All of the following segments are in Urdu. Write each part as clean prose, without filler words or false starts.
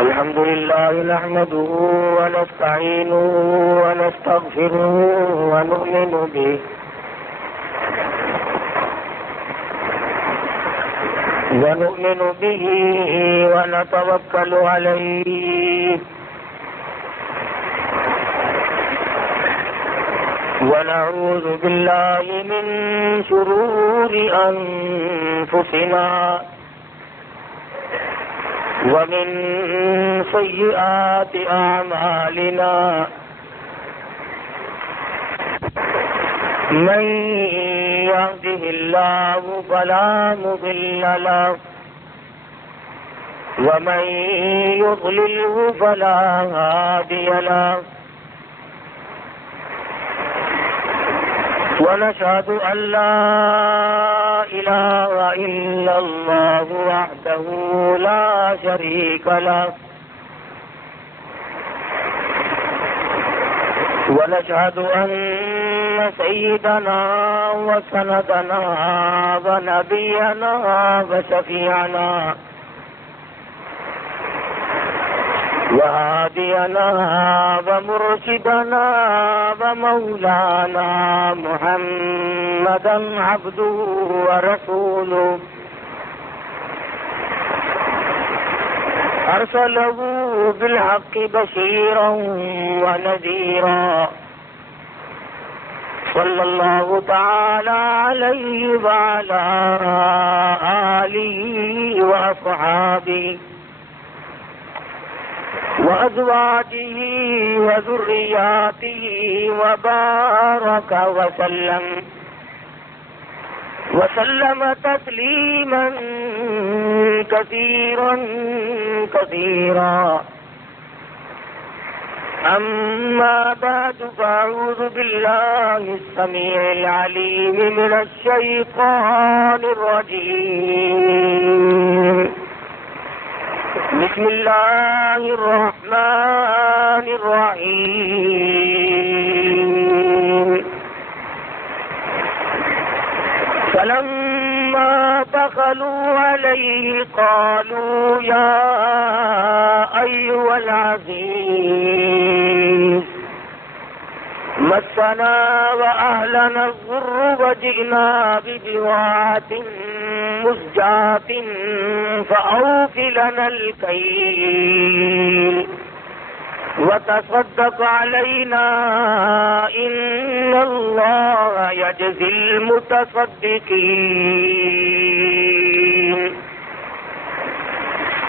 الحمد لله نحمده ونستعينه ونستغفره ونؤمن به ونتوكل عليه ونعوذ بالله من شرور أنفسنا ومن سيئات أعمالنا من يهده الله فلا مضل له ومن يضلله فلا هادي له ونشهد أن لا إله إلا الله وحده لا شريك له ونشهد أن سيدنا وسندنا ونبينا وشفيعنا وهادينا ومرشدنا ومولانا محمدا عبده ورسوله أرسله بالحق بشيرا ونذيرا صلى الله تعالى عليه وعلى آله وأصحابه وأزواجه وذرياته وبارك وسلم تسليما كثيرا كثيرا أما بعد فأعوذ بالله السميع العليم من الشيطان الرجيم بسم الله الرحمن الرحيم فلما دخلوا عليه قالوا يا أيها العزيز مسنا وأهلنا الضر وجئنا ببضاعة مزجاة فأوف لنا الكيل وتصدق علينا إن الله يجزي المتصدقين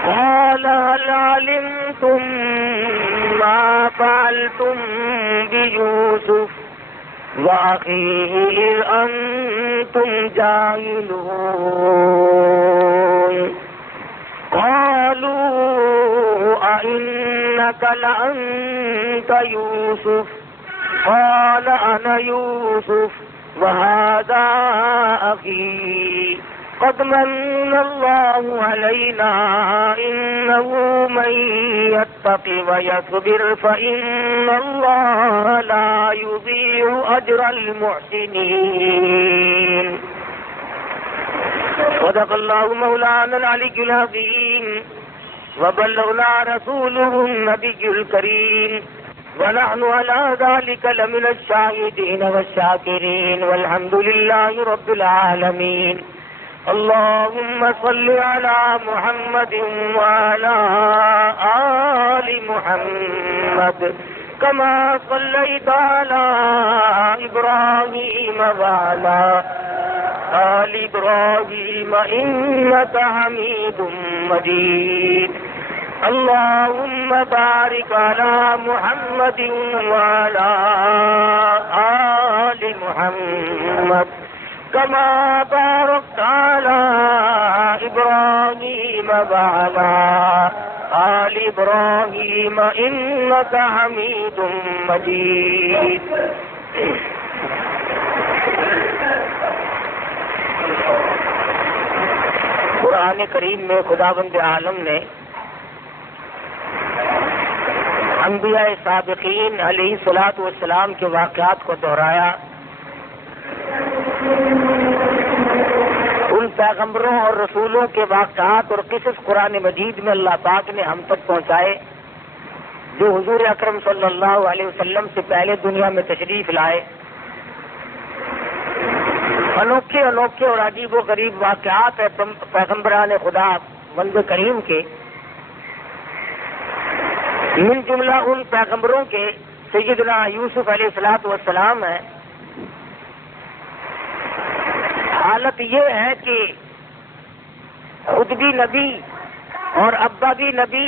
قال هل علمتم ما فعلتم بيوسف وأخيه إذ أنتم جاهلون قالوا أئنك لأنت يوسف قال أنا يوسف وهذا أخي قد من الله علينا إنه من يتق ويصبر فإن الله لا يضيع أجر المحسنين صدق الله مولانا العلي العظيم وبلغنا رسوله النبي الكريم ونحن على ذلك لمن الشاهدين والشاكرين والحمد لله رب العالمين اللهم صل على محمد وعلى آل محمد كما صليت على إبراهيم وعلى آل إبراهيم إنك حميد مجيد اللهم بارك على محمد وعلى آل محمد كما باركت على إبراهيم وعلى آل إبراهيم إنك حميد مجيد قرآن کریم میں خداوند عالم نے انبیاء سابقین علیہ الصلوۃ والسلام کے واقعات کو دہرایا، ان پیغمبروں اور رسولوں کے واقعات اور قصص قرآن مجید میں اللہ پاک نے ہم تک پہنچائے، جو حضور اکرم صلی اللہ علیہ وسلم سے پہلے دنیا میں تشریف لائے، انوکھے انوکھے اور عجیب و غریب واقعات ہیں پیغمبران خدا بند کریم کے، من جملہ ان پیغمبروں کے سیدنا یوسف علیہ الصلوۃ والسلام ہیں۔ حالت یہ ہے کہ خود بھی نبی اور ابا بھی نبی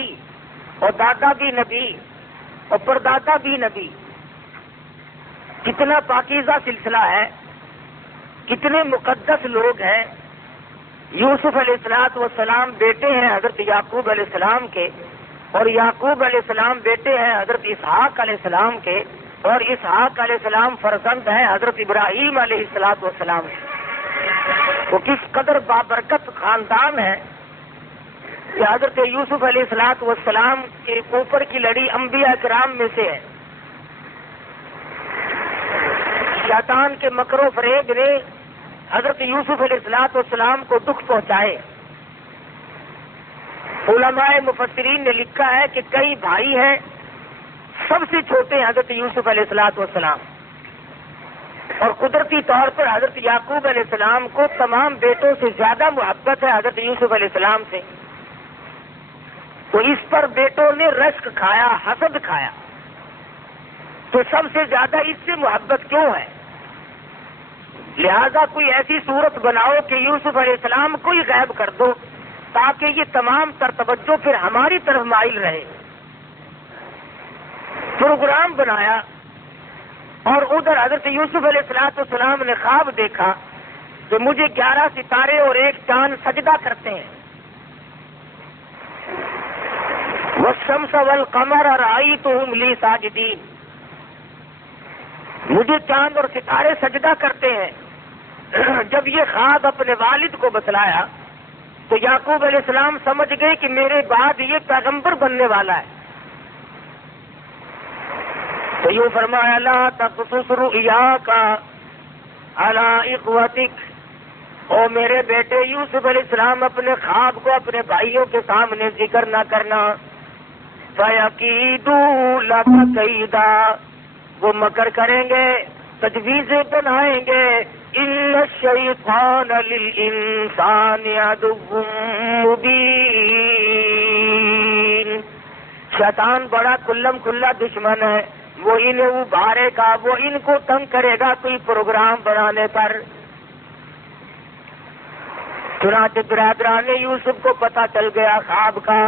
اور دادا بھی نبی اور پردادا بھی نبی، کتنا پاکیزہ سلسلہ ہے، کتنے مقدس لوگ ہیں۔ یوسف علیہ الصلوۃ والسلام بیٹے ہیں حضرت یعقوب علیہ السلام کے، اور یعقوب علیہ السلام بیٹے ہیں حضرت اسحاق علیہ السلام کے، اور اسحاق علیہ السلام فرزند ہیں حضرت ابراہیم علیہ الصلوۃ والسلام کے۔ وہ کس قدر بابرکت خاندان ہے کہ حضرت یوسف علیہ الصلوۃ والسلام کے اوپر کی لڑی انبیاء کرام میں سے ہے۔ شیطان کے مکر و فریب نے حضرت یوسف علیہ الصلوۃ والسلام کو دکھ پہنچائے۔ علماء مفسرین نے لکھا ہے کہ کئی بھائی ہیں، سب سے چھوٹے حضرت یوسف علیہ الصلوۃ والسلام، اور قدرتی طور پر حضرت یعقوب علیہ السلام کو تمام بیٹوں سے زیادہ محبت ہے حضرت یوسف علیہ السلام سے، تو اس پر بیٹوں نے رشک کھایا، حسد کھایا، تو سب سے زیادہ اس سے محبت کیوں ہے؟ لہذا کوئی ایسی صورت بناؤ کہ یوسف علیہ السلام کو ہی غائب کر دو، تاکہ یہ تمام تر توجہ پھر ہماری طرف مائل رہے۔ پروگرام بنایا، اور ادھر حضرت یوسف علیہ السلام نے خواب دیکھا کہ مجھے 11 ستارے اور ایک چاند سجدہ کرتے ہیں۔ والشمس والقمر رأیتهم لی ساجدین، مجھے چاند اور ستارے سجدہ کرتے ہیں۔ جب یہ خواب اپنے والد کو بتلایا تو یعقوب علیہ السلام سمجھ گئے کہ میرے بعد یہ پیغمبر بننے والا ہے، تو یوں فرمایا لا تقصص رؤیاک علی اخوتک، او میرے بیٹے یوسف علیہ السلام اپنے خواب کو اپنے بھائیوں کے سامنے ذکر نہ کرنا، فَيَكِيدُوا لَكَ كَيْدًا، وہ مکر کریں گے، تجویزیں بنائیں گے، ان الشیطان للانسان عدو مبین، شیطان بڑا کلم کھلا دشمن ہے، وہ انہیں ابھارے گا، وہ ان کو تنگ کرے گا کوئی پروگرام بنانے پر۔ چنانچہ برادران یوسف کو پتہ چل گیا خواب کا،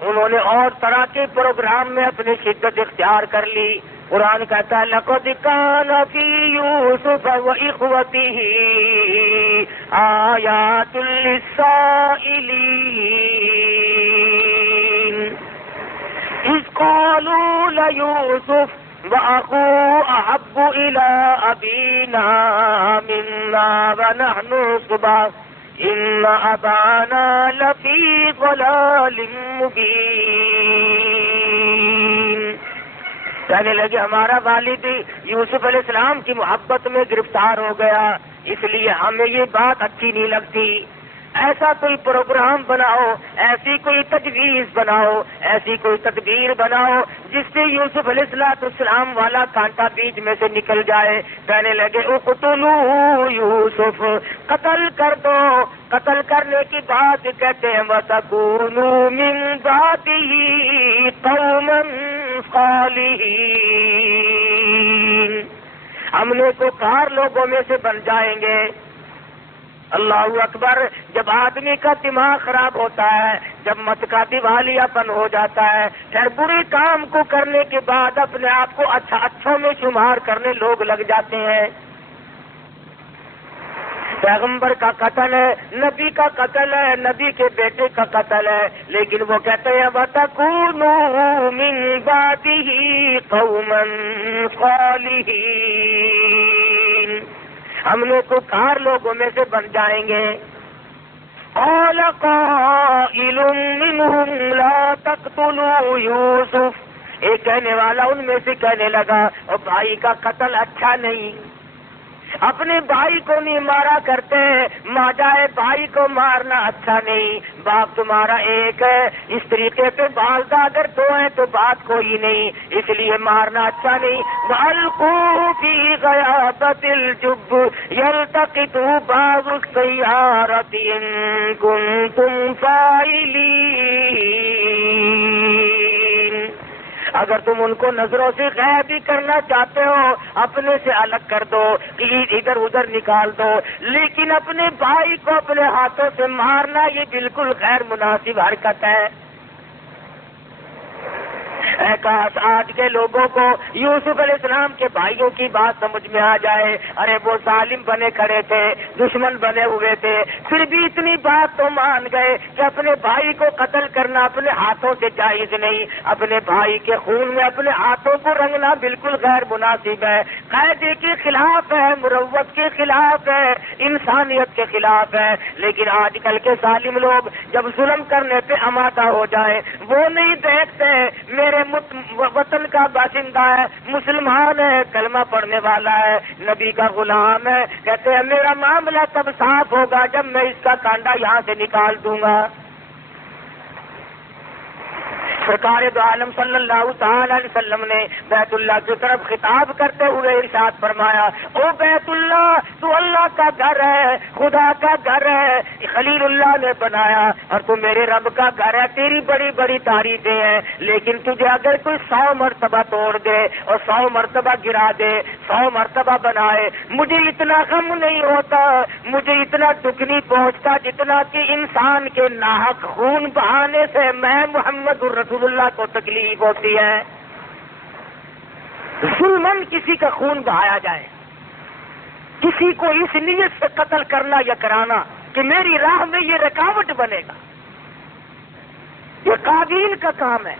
انہوں نے اور طرح کے پروگرام میں اپنی شدت اختیار کر لی۔ قرآن کہتا ہے لَقَدْ كَانَ فِي يُوسُفَ وَإِخْوَتِهِ آيَاتٌ لِّلسَّائِلِينَ إِذْ قَالُوا لَيُوسُفُ وَأَخُوهُ أَحَبُّ إِلَىٰ أَبِينَا مِنَّا وَنَحْنُ عُصْبَةٌ إِنَّ أَبَانَا لَفِي ضَلَالٍ مُّبِينٍ، کہنے لگے ہمارا والد یوسف علیہ السلام کی محبت میں گرفتار ہو گیا، اس لیے ہمیں یہ بات اچھی نہیں لگتی۔ ایسا کوئی پروگرام بناؤ، ایسی کوئی تجویز بناؤ، ایسی کوئی تدبیر بناؤ جس سے یوسف علیہ السلام والا کانٹا بیچ میں سے نکل جائے۔ کہنے لگے اقتلوا یوسف، قتل کر دو۔ قتل کرنے کی بات کہتے ہیں وَتَكُونُوا مِن بَعْدِهِ قَوْمًا صَالِحِينَ، ہم نیکوکار لوگوں میں سے بن جائیں گے۔ اللہ اکبر، جب آدمی کا دماغ خراب ہوتا ہے، جب مت کا دیوالیہ پن ہو جاتا ہے، پھر برے کام کو کرنے کے بعد اپنے آپ کو اچھوں میں شمار کرنے لوگ لگ جاتے ہیں۔ پیغمبر کا قتل ہے، نبی کا قتل ہے، نبی کے بیٹے کا قتل ہے، لیکن وہ کہتے ہیں وَتَكُونُوا مِن بَعْدِهِ قَوْمًا صَالِحِينَ، ہم نیکوکار لوگوں میں سے بن جائیں گے۔ قَالَ قَائِلٌ مِّنْهُمْ لَا تَقْتُلُوا يُوسُفَ، ایک کہنے والا ان میں سے کہنے لگا اور بھائی کا قتل اچھا نہیں، اپنے بھائی کو نہیں مارا کرتے، ماجائے بھائی کو مارنا اچھا نہیں، باپ تمہارا ایک ہے، اس طریقے پہ والدہ اگر دو ہیں تو بات کوئی نہیں، اس لیے مارنا اچھا نہیں۔ وَأَلْقُوا فِي غَيَابَتِ الْجُبِّ يَلْتَقِطُهُ بَعْضُ السَّيَّارَةِ إِن كُنتُمْ فَاعِلِينَ۔ اگر تم ان کو نظروں سے غائب ہی کرنا چاہتے ہو، اپنے سے الگ کر دو، ادھر ادھر نکال دو، لیکن اپنے بھائی کو اپنے ہاتھوں سے مارنا یہ بالکل غیر مناسب حرکت ہے۔ اے کاش آج کے لوگوں کو یوسف علیہ السلام کے بھائیوں کی بات سمجھ میں آ جائے۔ ارے وہ ظالم بنے کھڑے تھے، دشمن بنے ہوئے تھے، پھر بھی اتنی بات تو مان گئے کہ اپنے بھائی کو قتل کرنا اپنے ہاتھوں سے جائز نہیں، اپنے بھائی کے خون میں اپنے ہاتھوں کو رنگنا بالکل غیر مناسب ہے، قاعدے کے خلاف ہے، مروت کے خلاف ہے، انسانیت کے خلاف ہے۔ لیکن آج کل کے ظالم لوگ جب ظلم کرنے پہ آمادہ ہو جائیں، وہ نہیں دیکھتے میرے وطن کا باشندہ ہے، مسلمان ہے، کلمہ پڑھنے والا ہے، نبی کا غلام ہے، کہتے ہیں میرا معاملہ تب صاف ہوگا جب میں اس کا کانڈا یہاں سے نکال دوں گا۔ سرکار دو عالم صلی اللہ تعالی علیہ وسلم نے بیت اللہ کی طرف خطاب کرتے ہوئے ارشاد فرمایا، او بیت اللہ تو اللہ کا گھر ہے، خدا کا گھر ہے، خلیل اللہ نے بنایا اور تو میرے رب کا گھر ہے، تیری بڑی بڑی تعریفیں ہیں، لیکن تجھے اگر کوئی 100 مرتبہ توڑ دے اور 100 مرتبہ گرا دے، 100 مرتبہ بنائے، مجھے اتنا غم نہیں ہوتا، مجھے اتنا دکھ نہیں پہنچتا جتنا کہ انسان کے ناحق خون بہانے سے میں محمد رسول اللہ کو تکلیف ہوتی ہے۔ ظلمن کسی کا خون بہایا جائے، کسی کو اس نیت سے قتل کرنا یا کرانا کہ میری راہ میں یہ رکاوٹ بنے گا، یہ قابیل کا کام ہے،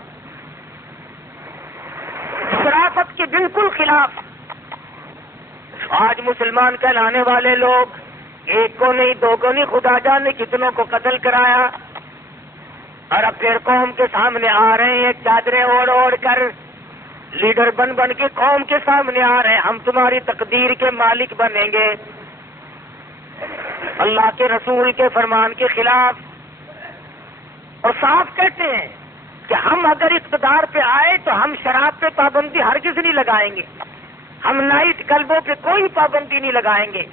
شرافت کے بالکل خلاف۔ آج مسلمان کہلانے والے لوگ ایک کو نہیں، دو کو نہیں، خدا جانے کتنوں کو قتل کرایا، اور اب پھر قوم کے سامنے آ رہے ہیں چادریں اوڑھ اوڑھ کر، لیڈر بن بن کے قوم کے سامنے آ رہے ہیں، ہم تمہاری تقدیر کے مالک بنیں گے، اللہ کے رسول کے فرمان کے خلاف، اور صاف کہتے ہیں کہ ہم اگر اقتدار پہ آئے تو ہم شراب پہ پابندی ہرگز نہیں لگائیں گے، ہم نائٹ کلبوں پہ کوئی پابندی نہیں لگائیں گے،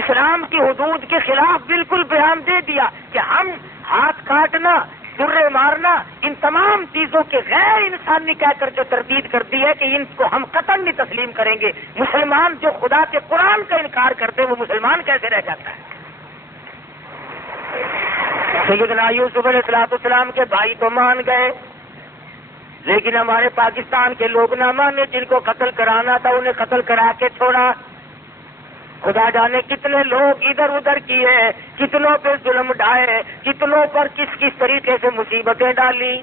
اسلام کی حدود کے خلاف بالکل بیان دے دیا کہ ہم ہاتھ کاٹنا، درے مارنا، ان تمام چیزوں کے غیر انسانی کہہ کر جو تردید کرتی ہے کہ ان کو ہم قطعاً نہیں تسلیم کریں گے۔ مسلمان جو خدا کے قرآن کا انکار کرتے وہ مسلمان کیسے رہ جاتا ہے؟ سیدنا یوسف علیہ السلام کے بھائی تو مان گئے، لیکن ہمارے پاکستان کے لوگ نہ مانے، جن کو قتل کرانا تھا انہیں قتل کرا کے چھوڑا۔ خدا جانے کتنے لوگ ادھر ادھر کیے، کتنوں پہ ظلم ڈھائے، کتنوں پر کس کس طریقے سے مصیبتیں ڈالی۔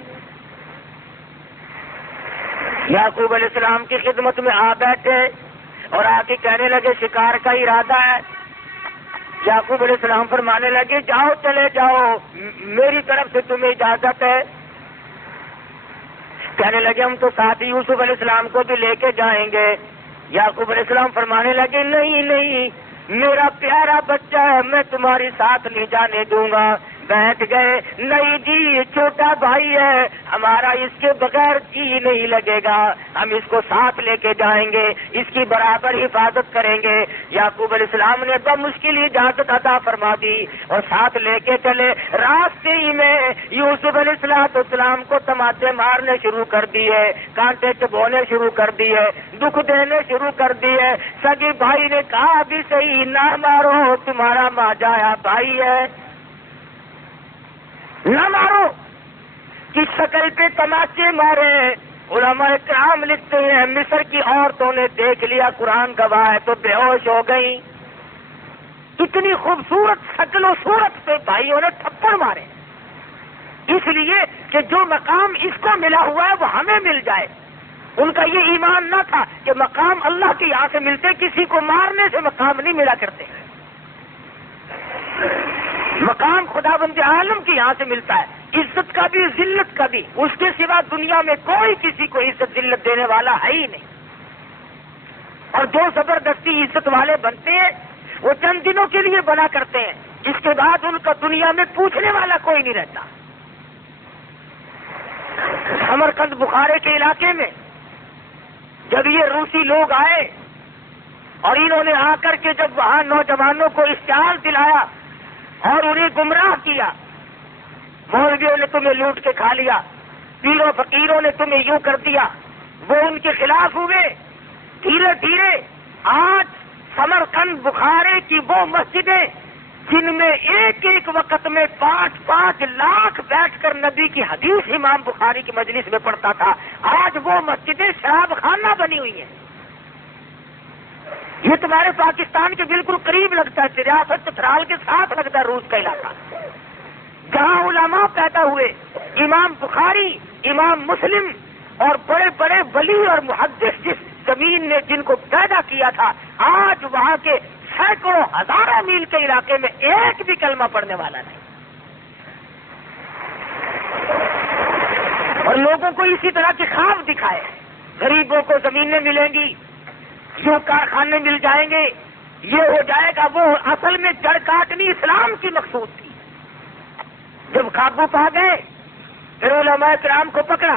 یعقوب علیہ السلام کی خدمت میں آ بیٹھے اور آ کے کہنے لگے شکار کا ارادہ ہے۔ یعقوب علیہ السلام فرمانے لگے جاؤ چلے جاؤ، میری طرف سے تمہیں اجازت ہے۔ کہنے لگے ہم تو ساتھ ہی یوسف علیہ السلام کو بھی لے کے جائیں گے۔ یعقوب علیہ السلام فرمانے لگے نہیں نہیں، میرا پیارا بچہ ہے، میں تمہاری ساتھ نہیں جانے دوں گا۔ بیٹھ گئے، نہیں جی چھوٹا بھائی ہے ہمارا، اس کے بغیر جی نہیں لگے گا، ہم اس کو ساتھ لے کے جائیں گے، اس کی برابر حفاظت کریں گے۔ یعقوب علیہ السلام نے بمشکل اجازت عطا فرما دی اور ساتھ لے کے چلے۔ راستے ہی میں یوسف علیہ السلام کو تماچے مارنے شروع کر دیے، کانٹے چبونے شروع کر دیے، دکھ دینے شروع کر دیے۔ سگے بھائی نے کہا بھی صحیح نہ مارو، تمہارا ماجایا بھائی ہے، نہ مارو، کس شکل پہ تماچے مارے۔ علماء کرام لکھتے ہیں مصر کی عورتوں نے دیکھ لیا، قرآن گواہ ہے، تو بے ہوش ہو گئی۔ اتنی خوبصورت شکل و صورت پہ بھائیوں نے تھپڑ مارے، اس لیے کہ جو مقام اس کو ملا ہوا ہے وہ ہمیں مل جائے۔ ان کا یہ ایمان نہ تھا کہ مقام اللہ کے یہاں سے ملتے، کسی کو مارنے سے مقام نہیں ملا کرتے، مقام خدا بند عالم کے یہاں سے ملتا ہے، عزت کا بھی ذلت کا بھی، اس کے سوا دنیا میں کوئی کسی کو عزت ذلت دینے والا ہے ہی نہیں۔ اور جو زبردستی عزت والے بنتے ہیں وہ چند دنوں کے لیے بنا کرتے ہیں، اس کے بعد ان کا دنیا میں پوچھنے والا کوئی نہیں رہتا۔ سمرقند بخارے کے علاقے میں جب یہ روسی لوگ آئے اور انہوں نے آ کر کے جب وہاں نوجوانوں کو اشتعال دلایا اور انہیں گمراہ کیا، مولویوں نے تمہیں لوٹ کے کھا لیا، پیروں فقیروں نے تمہیں یوں کر دیا، وہ ان کے خلاف ہوئے۔ دھیرے دھیرے آج سمرقند بخارے کی وہ مسجدیں جن میں ایک ایک وقت میں 5-5 لاکھ بیٹھ کر نبی کی حدیث امام بخاری کی مجلس میں پڑھتا تھا، آج وہ مسجدیں شراب خانہ بنی ہوئی ہیں۔ یہ تمہارے پاکستان کے بالکل قریب لگتا ہے، ریاست چترال کے ساتھ لگتا ہے روس کا علاقہ، جہاں علماء پیدا ہوئے، امام بخاری، امام مسلم اور بڑے بڑے ولی اور محدث جس زمین نے جن کو پیدا کیا تھا، آج وہاں کے سینکڑوں ہزاروں میل کے علاقے میں ایک بھی کلمہ پڑھنے والا نہیں، اور لوگوں کو اسی طرح کے خواب دکھائے، غریبوں کو زمینیں ملیں گی، یوں کارخانے مل جائیں گے، یہ ہو جائے گا، وہ اصل میں جڑ کاٹنی اسلام کی مقصود تھی۔ جب قابو پا گئے پھر علماء کرام کو پکڑا،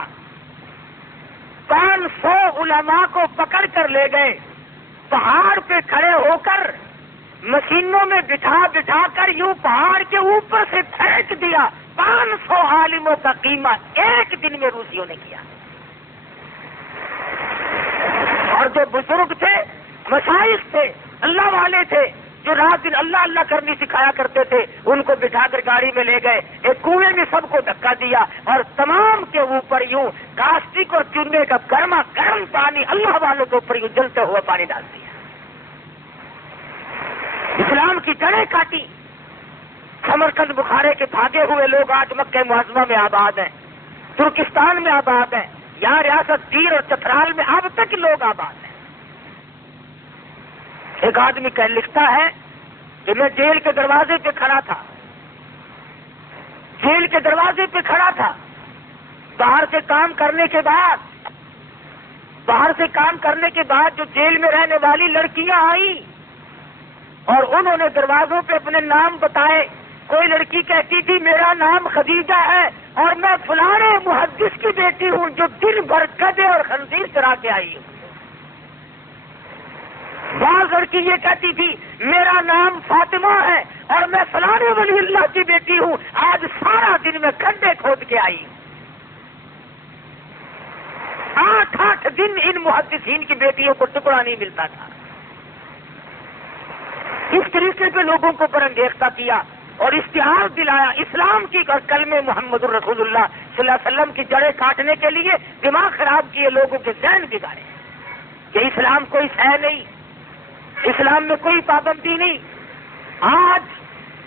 500 علماء کو پکڑ کر لے گئے، پہاڑ پہ کھڑے ہو کر مشینوں میں بٹھا بٹھا کر یوں پہاڑ کے اوپر سے پھینک دیا۔ 500 عالموں کا قیمہ ایک دن میں روسیوں نے کیا، اور جو بزرگ تھے، مشائخ تھے، اللہ والے تھے، جو رات دن اللہ اللہ کرنی سکھایا کرتے تھے، ان کو بٹھا کر گاڑی میں لے گئے، ایک کنویں میں سب کو دھکا دیا اور تمام کے اوپر یوں کاسٹک اور چونے کا گرما گرم پانی اللہ والوں کے اوپر یوں جلتے ہوئے پانی ڈال دیا۔ اسلام کی جڑیں کاٹی۔ سمرقند بخارے کے بھاگے ہوئے لوگ آج مکہ معظمہ میں آباد ہیں، ترکستان میں آباد ہیں، یہاں ریاست دیر اور چترال میں اب تک لوگ آباد ہیں۔ ایک آدمی لکھتا ہے کہ میں جیل کے دروازے پہ کھڑا تھا، جیل کے دروازے پہ کھڑا تھا، باہر سے کام کرنے کے بعد جو جیل میں رہنے والی لڑکیاں آئیں اور انہوں نے دروازوں پہ اپنے نام بتائے۔ کوئی لڑکی کہتی تھی میرا نام خدیجہ ہے اور میں فلانے محدث کی بیٹی ہوں جو دن بھر گدھے اور خنزیر چرا کے آئی ہوں۔ بعض لڑکی یہ کہتی تھی میرا نام فاطمہ ہے اور میں فلانے ولی اللہ کی بیٹی ہوں، آج سارا دن میں گڈھے کھود کے آئی ہوں۔ 8 دن ان محدثین کی بیٹیوں کو ٹکڑا نہیں ملتا تھا۔ اس طریقے پہ لوگوں کو برانگیختہ کیا اور اشتہار دلایا اسلام کی اور کلمہ محمد الرسول اللہ صلی اللہ علیہ وسلم کی جڑیں کاٹنے کے لیے دماغ خراب کیے، لوگوں کے ذہن بگاڑے کہ اسلام کوئی ہے نہیں، اسلام میں کوئی پابندی نہیں۔ آج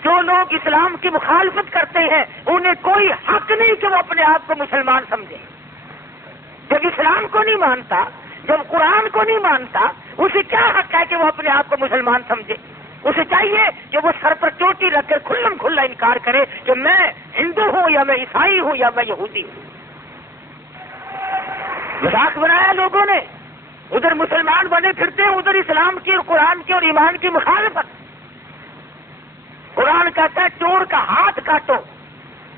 جو لوگ اسلام کی مخالفت کرتے ہیں انہیں کوئی حق نہیں کہ وہ اپنے آپ کو مسلمان سمجھے۔ جب اسلام کو نہیں مانتا، جب قرآن کو نہیں مانتا، اسے کیا حق ہے کہ وہ اپنے آپ کو مسلمان سمجھے؟ اسے چاہیے کہ وہ سر پر چوٹی رکھ کر کھلم کھلا انکار کرے کہ میں ہندو ہوں یا میں عیسائی ہوں یا میں یہودی ہوں۔ مذاق بنایا لوگوں نے، ادھر مسلمان بنے پھرتے ہیں، ادھر اسلام کی اور قرآن کی اور ایمان کی مخالفت۔ قرآن کہتا ہے چور کا ہاتھ کاٹو،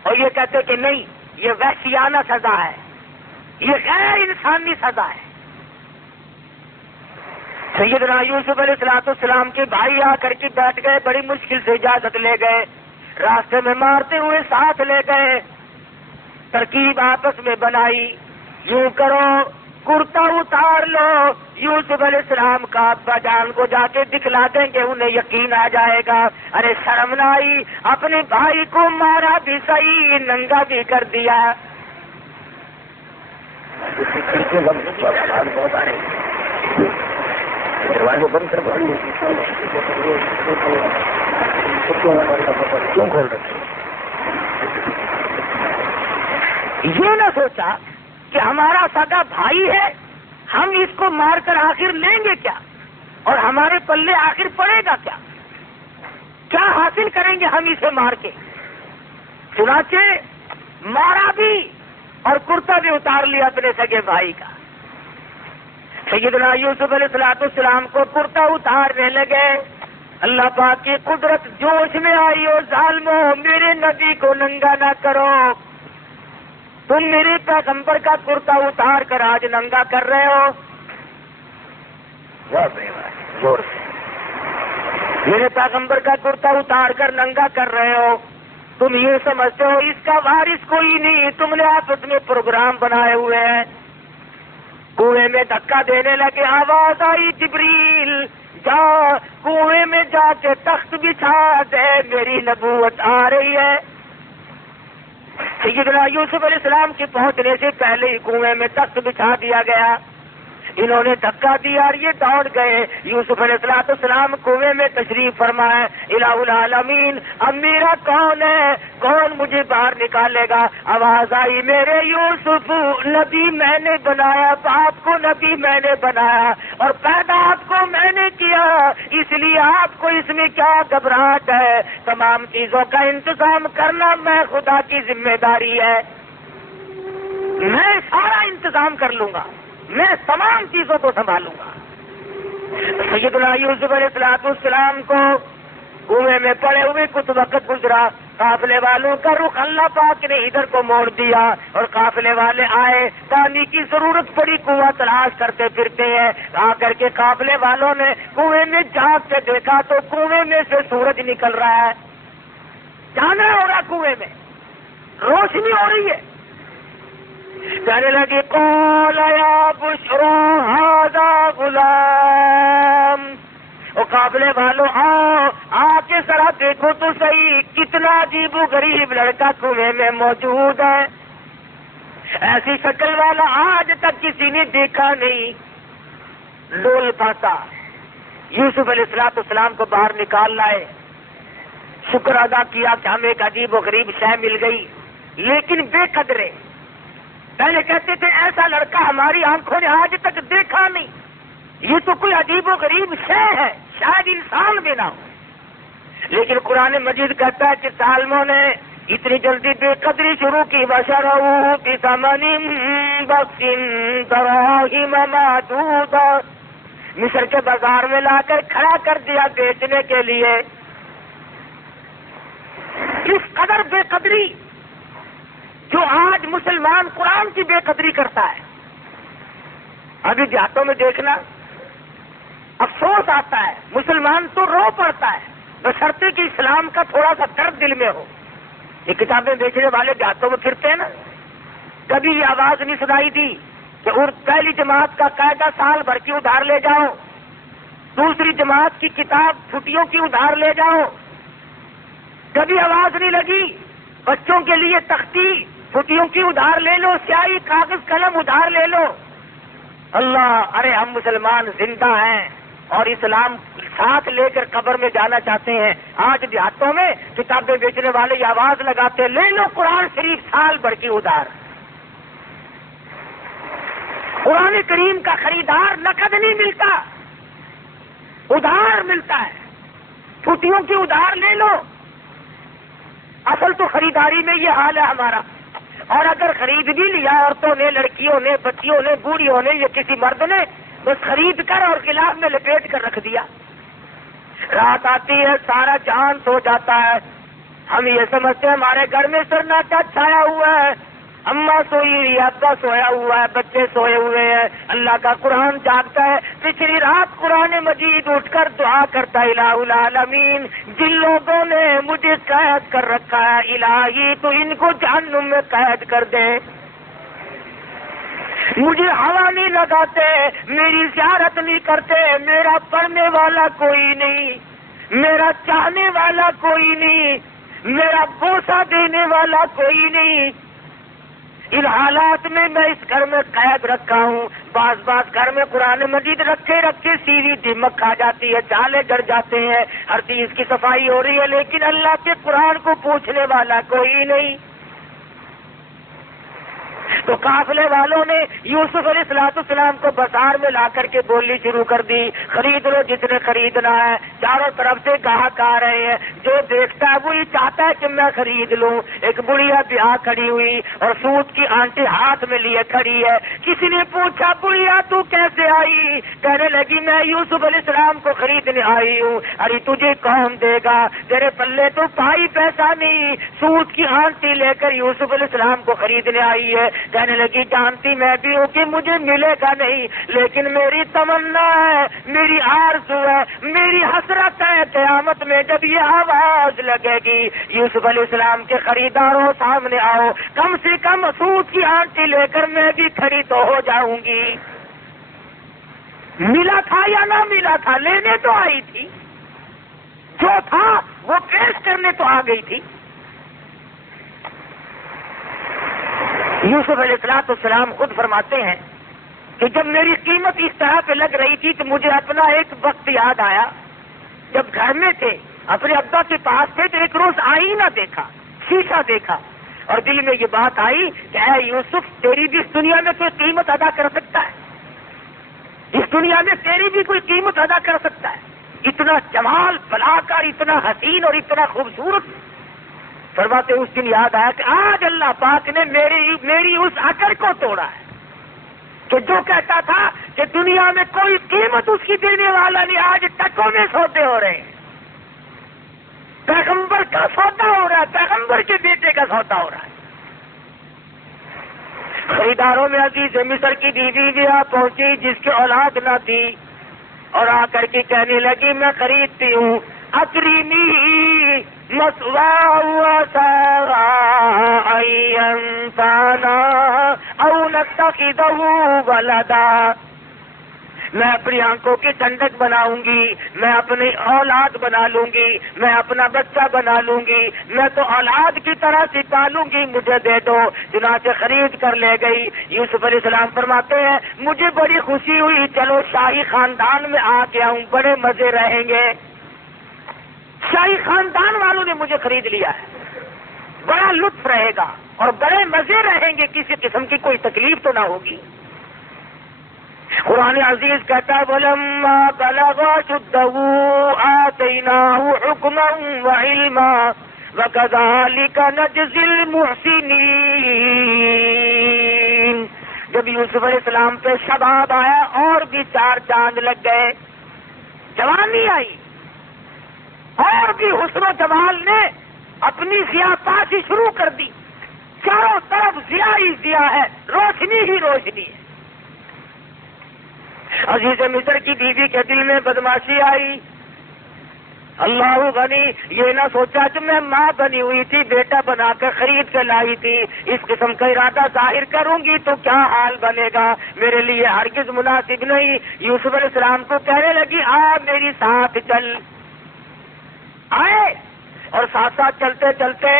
اور یہ کہتے کہ نہیں، یہ وحشیانہ سزا ہے، یہ غیر انسانی سزا ہے۔ سیدنا یوسف علیہ السلام کے بھائی آ کر کے بیٹھ گئے، بڑی مشکل سے اجازت لے گئے، راستے میں مارتے ہوئے ساتھ لے گئے، ترکیب آپس میں بنائی، یوں کرو کرتا اتار لو، یوسف علیہ السلام کا ابا جان کو جا کے دکھلا دیں گے، انہیں یقین آ جائے گا۔ ارے شرم نہ آئی، اپنے بھائی کو مارا بھی صحیح، ننگا بھی کر دیا۔ دروازے بند کر کیوں کھول رکھے؟ یہ نہ سوچا کہ ہمارا سگا بھائی ہے، ہم اس کو مار کر آخر لیں گے کیا، اور ہمارے پلے آخر پڑے گا کیا، کیا حاصل کریں گے ہم اسے مار کے؟ چنانچہ مارا بھی اور کرتا بھی اتار لیا اپنے سگے بھائی کا۔ سیدنا یوسف علیہ السلام کو کرتا اتارنے لگے. اللہ پاک کی قدرت جوش میں آئی. اور ظالموں، میرے نبی کو ننگا نہ کرو. تم میرے پیغمبر کا کرتا اتار کر آج ننگا کر رہے ہو. زور سے میرے پیغمبر کا کرتا اتار کر ننگا کر رہے ہو. تم یہ سمجھتے ہو اس کا وارث کوئی نہیں. تم نے آپس میں پروگرام بنائے ہوئے ہیں. کنویں میں دھکا دینے لگے. آواز آئی جبریل جا کنویں میں جا کے تخت بچھا دے، میری نبوت آ رہی ہے. سیدنا یوسف علیہ السلام کے پہنچنے سے پہلے ہی کنویں میں تخت بچھا دیا گیا. انہوں نے دھکا دیا اور یہ دوڑ گئے. یوسف علیہ السلام کنویں میں تشریف فرمائے. الہ العالمین، اب میرا کون ہے؟ کون مجھے باہر نکالے گا؟ آواز آئی، میرے یوسف، نبی میں نے بنایا، باپ کو نبی میں نے بنایا اور پیدا آپ کو میں نے کیا، اس لیے آپ کو اس میں کیا گھبراہٹ ہے؟ تمام چیزوں کا انتظام کرنا میں خدا کی ذمہ داری ہے. میں سارا انتظام کر لوں گا، میں تمام چیزوں کو سنبھالوں گا. سیدنا یوسف علیہ السلام کو کنویں میں پڑے ہوئے کچھ وقت گزرا. قافلے والوں کا رخ اللہ پاک نے ادھر کو موڑ دیا اور قافلے والے آئے. پانی کی ضرورت پڑی، کنواں تلاش کرتے پھرتے ہیں. آ کر کے قافلے والوں نے کنویں میں جھانک کے دیکھا تو کنویں میں سے سورج نکل رہا ہے. جانا ہو رہا، کنویں میں روشنی ہو رہی ہے. کہنے لگی قال یا بشرا ھذا غلام. او قافلے والوں، آؤ آ کے ذرا دیکھو تو صحیح، کتنا عجیب و غریب لڑکا کنویں میں موجود ہے. ایسی شکل والا آج تک کسی نے دیکھا نہیں. لول پاتا یوسف علیہ السلام کو باہر نکال لائے. شکر ادا کیا کہ ہمیں ایک عجیب و غریب شے مل گئی، لیکن بے قدرے. پہلے کہتے تھے ایسا لڑکا ہماری آنکھوں نے آج تک دیکھا نہیں، یہ تو کوئی عجیب و غریب شے ہے، شاید انسان بھی نہ ہو. لیکن قرآن مجید کہتا ہے کہ ظالموں نے اتنی جلدی بے قدری شروع کی. وَشَرَوْهُ بِثَمَنٍ بَخْسٍ دَرَاهِمَ مَعْدُودَةٍ. مصر کے بازار میں لا کر کھڑا کر دیا بیچنے کے لیے. اس قدر بے قدری جو آج مسلمان قرآن کی بے قدری کرتا ہے. ابھی دیہاتوں میں دیکھنا افسوس آتا ہے، مسلمان تو رو پڑتا ہے بشرطے کہ اسلام کا تھوڑا سا درد دل میں ہو. یہ کتابیں بیچنے والے دیہاتوں میں پھرتے ہیں نا، کبھی یہ آواز نہیں سنائی دی کہ پہلی جماعت کا قاعدہ سال بھر کی ادھار لے جاؤ، دوسری جماعت کی کتاب چھٹیوں کی ادھار لے جاؤ. کبھی آواز نہیں لگی بچوں کے لیے تختی چھٹیوں کی ادھار لے لو، سیاہی کاغذ قلم ادھار لے لو. اللہ، ارے ہم مسلمان زندہ ہیں اور اسلام ساتھ لے کر قبر میں جانا چاہتے ہیں. آج دیہاتوں میں کتابیں بیچنے والے یہ آواز لگاتے لے لو قرآن شریف سال بھر کی ادھار. قرآن کریم کا خریدار نقد نہیں ملتا، ادھار ملتا ہے. چھٹیوں کی ادھار لے لو. اصل تو خریداری میں یہ حال ہے ہمارا. اور اگر خرید بھی لیا عورتوں نے، لڑکیوں نے، بچیوں نے، بوڑھیوں نے یا کسی مرد نے، بس خرید کر اور غلاف میں لپیٹ کر رکھ دیا. رات آتی ہے سارا جہان سو جاتا ہے، ہم یہ سمجھتے ہیں ہمارے گھر میں سناٹا چھایا ہوا ہے. اماں سوئی ہوئی ہے، ابا سویا ہوا ہے، بچے سوئے ہوئے ہیں، اللہ کا قرآن جاگتا ہے. پچھلی رات قرآن مجید اٹھ کر دعا کرتا ہے، الہ العالمین جن لوگوں نے مجھے قید کر رکھا ہے الہی تو ان کو جہنم میں قید کر دے. مجھے ہوا نہیں لگاتے، میری زیارت نہیں کرتے، میرا پڑھنے والا کوئی نہیں، میرا چاہنے والا کوئی نہیں، میرا بوسہ دینے والا کوئی نہیں. ان حالات میں میں اس گھر میں قید رکھا ہوں. بعض گھر میں قرآن مجید رکھے رکھے سیوی دمک کھا جاتی ہے، جالے گڑ جاتے ہیں، ہر چیز کی صفائی ہو رہی ہے، لیکن اللہ کے قرآن کو پوچھنے والا کوئی نہیں. تو قافلے والوں نے یوسف علیہ السلام کو بازار میں لا کر کے بولنی شروع کر دی، خرید لو جتنے خریدنا ہے، چاروں طرف سے گاہک آ رہے ہیں، جو دیکھتا ہے وہی چاہتا ہے کہ میں خرید لوں۔ ایک بڑھیا بیاہ کھڑی ہوئی اور سوت کی آنٹی ہاتھ میں لیے کھڑی ہے، کسی نے پوچھا بڑھیا تو کیسے آئی؟ کہنے لگی میں یوسف علیہ السلام کو خریدنے آئی ہوں۔ ارے تجھے کون دے گا، تیرے پلے تو پائی پیسہ نہیں، سوت کی آنٹی لے کر یوسف علیہ السلام کو خریدنے آئی ہے۔ کہنے لگی جانتی میں بھی ہوں کہ مجھے ملے گا نہیں، لیکن میری تمنا ہے، میری آرزو ہے، میری حسرت ہے، قیامت میں جب یہ آواز لگے گی یوسف علیہ السلام کے خریداروں سامنے آؤ، کم سے کم سوت کی آنٹی لے کر میں بھی کھڑی تو ہو جاؤں گی۔ ملا تھا یا نہ ملا تھا، لینے تو آئی تھی، جو تھا وہ پیش کرنے تو آ گئی تھی۔ یوسف علیہ السلام خود فرماتے ہیں کہ جب میری قیمت اس طرح پہ لگ رہی تھی تو مجھے اپنا ایک وقت یاد آیا، جب گھر میں تھے اپنے ابا کے پاس تھے تو ایک روز آئینہ دیکھا، شیشہ دیکھا، اور دل میں یہ بات آئی کہ اے یوسف تیری بھی اس دنیا میں کوئی قیمت ادا کر سکتا ہے، اس دنیا میں تیری بھی کوئی قیمت ادا کر سکتا ہے، اتنا جمال بلا کر، اتنا حسین اور اتنا خوبصورت۔ فرماتے اس دن یاد آیا کہ آج اللہ پاک نے میری اس عقل کو توڑا ہے کہ جو کہتا تھا کہ دنیا میں کوئی قیمت اس کی دینے والا نہیں، آج ٹکوں میں سودے ہو رہے ہیں، پیغمبر کا سودا ہو رہا ہے، پیغمبر کے بیٹے کا سودا ہو رہا ہے۔ خریداروں میں عزیز مصر کی بیوی بھی آ پہنچی جس کی اولاد نہ تھی، اور آ کر کے کہنے لگی میں خریدتی ہوں، اکریمی مسوا او نتخذہ ولدا، میں اپنی آنکھوں کی ٹھنڈک بناؤں گی، میں اپنی اولاد بنا لوں گی، میں اپنا بچہ بنا لوں گی، میں تو اولاد کی طرح سے پالوں گی، مجھے دے دو۔ چنانچہ خرید کر لے گئی۔ یوسف علیہ السلام فرماتے ہیں مجھے بڑی خوشی ہوئی، چلو شاہی خاندان میں آ گیا ہوں، بڑے مزے رہیں گے، شاہی خاندان والوں نے مجھے خرید لیا ہے، بڑا لطف رہے گا اور بڑے مزے رہیں گے، کسی قسم کی کوئی تکلیف تو نہ ہوگی۔ قرآن عزیز کہتا ہے وَلَمَّا بَلَغَ أَشُدَّهُ آتَيْنَاهُ حُكْمًا وَعِلْمًا وَكَذَلِكَ نَجْزِي الْمُحْسِنِينَ۔ جب یوسف علیہ السلام پہ شباب آیا اور بھی 4 چاند لگ گئے، جوانی آئی، اور بھی حسن و جمال نے اپنی ضیاء پاشی شروع کر دی، چاروں طرف ضیاء ہی ضیاء ہے، روشنی ہی روشنی ہے۔ عزیز مصر کی بیوی کے دل میں بدماشی آئی، اللہ غنی، یہ نہ سوچا کہ میں ماں بنی ہوئی تھی، بیٹا بنا کر خرید کے لائی تھی، اس قسم کا ارادہ ظاہر کروں گی تو کیا حال بنے گا، میرے لیے ہرگز مناسب نہیں۔ یوسف علیہ السلام کو کہنے لگی آ میری ساتھ چل، آئے، اور ساتھ ساتھ چلتے چلتے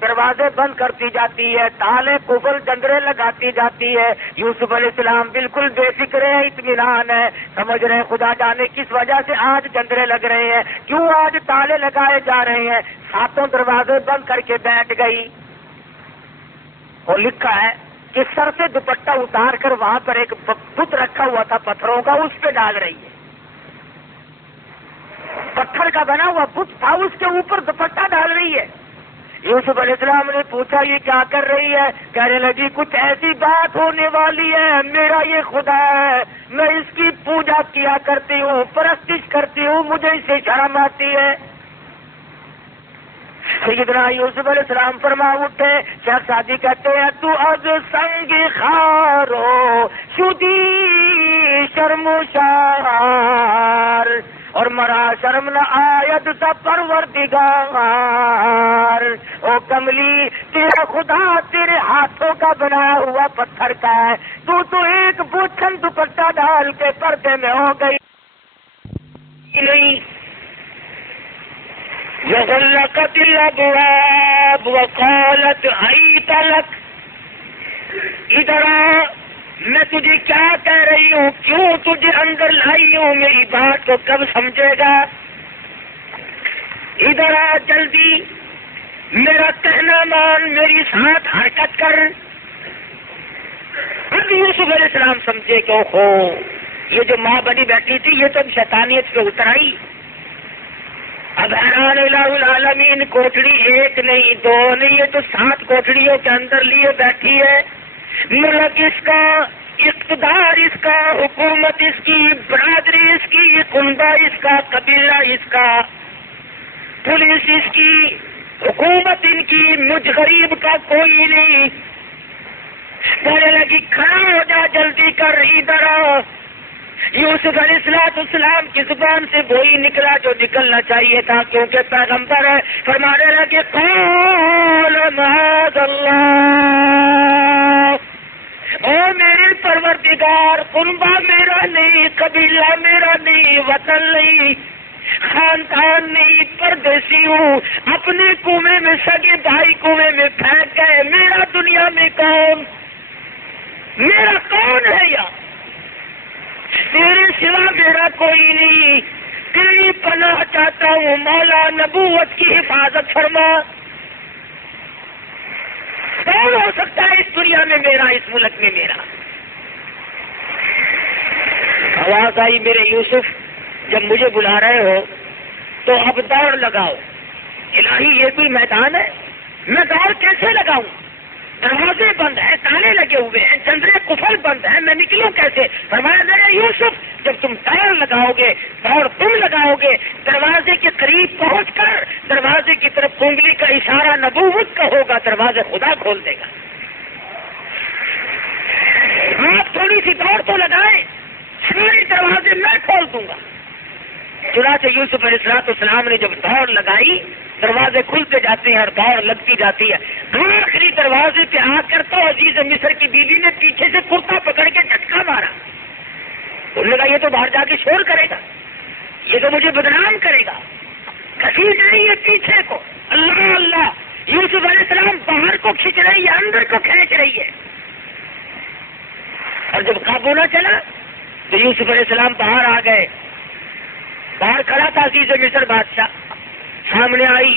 دروازے بند کرتی جاتی ہے، تالے قفل جندرے لگاتی جاتی ہے۔ یوسف علیہ السلام بالکل بے فکر ہے، اطمینان ہے، سمجھ رہے ہیں خدا جانے کس وجہ سے آج جندرے لگ رہے ہیں، کیوں آج تالے لگائے جا رہے ہیں۔ ساتوں دروازے بند کر کے بیٹھ گئی، اور لکھا ہے کہ سر سے دوپٹہ اتار کر وہاں پر ایک بت رکھا ہوا تھا پتھروں کا، اس پہ ڈال رہی ہے، پتھر کا بنا ہوا بت تھا، اس کے اوپر دوپٹہ ڈال رہی ہے۔ یوسف علیہ السلام نے پوچھا یہ کیا کر رہی ہے؟ کہنے لگی کچھ ایسی بات ہونے والی ہے، میرا یہ خدا ہے، میں اس کی پوجا کیا کرتی ہوں، پرستش کرتی ہوں، مجھے اس سے شرم آتی ہے۔ سیدنا یوسف علیہ السلام فرما اٹھے، شیخ سعدی کہتے ہیں تو از سنگ خارو شدی شرم شار، اور مرا شرم نہ آید سا پروردگار، او کملی تیرا خدا تیرے ہاتھوں کا بنایا ہوا پتھر کا ہے، تو ایک بوچھن دوپٹہ ڈال کے پردے میں ہو گئی نہیں۔ وغلقت الابواب وقالت حیت لک، ادھر میں تجھے کیا کہہ رہی ہوں، کیوں تجھے اندر لائی ہوں، میری بات کو کب سمجھے گا، ادھر آ جلدی، میرا کہنا مان، میری ساتھ حرکت کر۔ یوسف علیہ السلام سمجھے کہ اوہو یہ جو ماں بنی بیٹھی تھی یہ تو اب شیطانیت پہ اتر آئی. اب حیران الہ العالمین کوٹڑی ایک نہیں دو نہیں، یہ تو 7 کوٹڑیوں کے اندر لیے بیٹھی ہے. ملک اس کا، اقتدار اس کا، حکومت اس کی، برادری اس کی، کنبہ اس کا، قبیلہ اس کا، پولیس اس کی، حکومت ان کی، مجھ غریب کا کوئی نہیں. کہنے لگی کھڑا ہو جا، جلدی کر، ادھر آ. یوسف علیہ السلام کی زبان سے وہی نکلا جو نکلنا چاہیے تھا، کیونکہ پیغمبر ہے. فرمانے لگے قال معاذ اللہ، او میرے پروردگار، کنبہ میرا نہیں، قبیلہ میرا نہیں، وطن نہیں، خاندان نہیں، پردیسی ہوں. اپنے کنویں میں سگے بھائی کنویں میں پھینک گئے، میرا دنیا میں کون، میرا کون ہے یا تیرے سوا میرا کوئی نہیں. تیری پناہ چاہتا ہوں مولا، نبوت کی حفاظت فرما. کون ہو سکتا ہے اس دنیا میں میرا، اس ملک میں میرا؟ آواز آئی میرے یوسف جب مجھے بلا رہے ہو تو اب دوڑ لگاؤ. الہی یہ کوئی میدان ہے، میں دوڑ کیسے لگاؤں؟ دروازے بند ہیں، تالے لگے ہوئے ہیں، جنگلے قفل بند ہیں، میں نکلوں کیسے؟ فرمایا میرے یوسف جب تم دوڑ لگاؤ گے، دوڑ تم لگاؤ گے، دروازے کے قریب پہنچ کر دروازے کی طرف انگلی کا اشارہ نبوت کا ہوگا، دروازے خدا کھول دے گا. آپ تھوڑی سی دوڑ تو لگائیں، سارے دروازے میں کھول دوں گا. چنانچہ یوسف علیہ السلام نے جب دوڑ لگائی، دروازے کھلتے جاتے ہیں اور دوڑ لگتی جاتی ہے. آخری دروازے پہ آ کر تو عزیز مصر کی بیوی نے پیچھے سے کرتا پکڑ کے جھٹکا مارا. انہوں نے کہا یہ تو باہر جا کے شور کرے گا، یہ تو مجھے بدنام کرے گا. گھسیٹ رہی ہے پیچھے کو، اللہ اللہ. یوسف علیہ السلام باہر کو کھینچ رہی ہے، اندر کو کھینچ رہی ہے. اور جب قابو نہ چلا تو یوسف علیہ السلام باہر آ گئے. باہر کھڑا تھا عزیز مصر بادشاہ، سامنے آئی،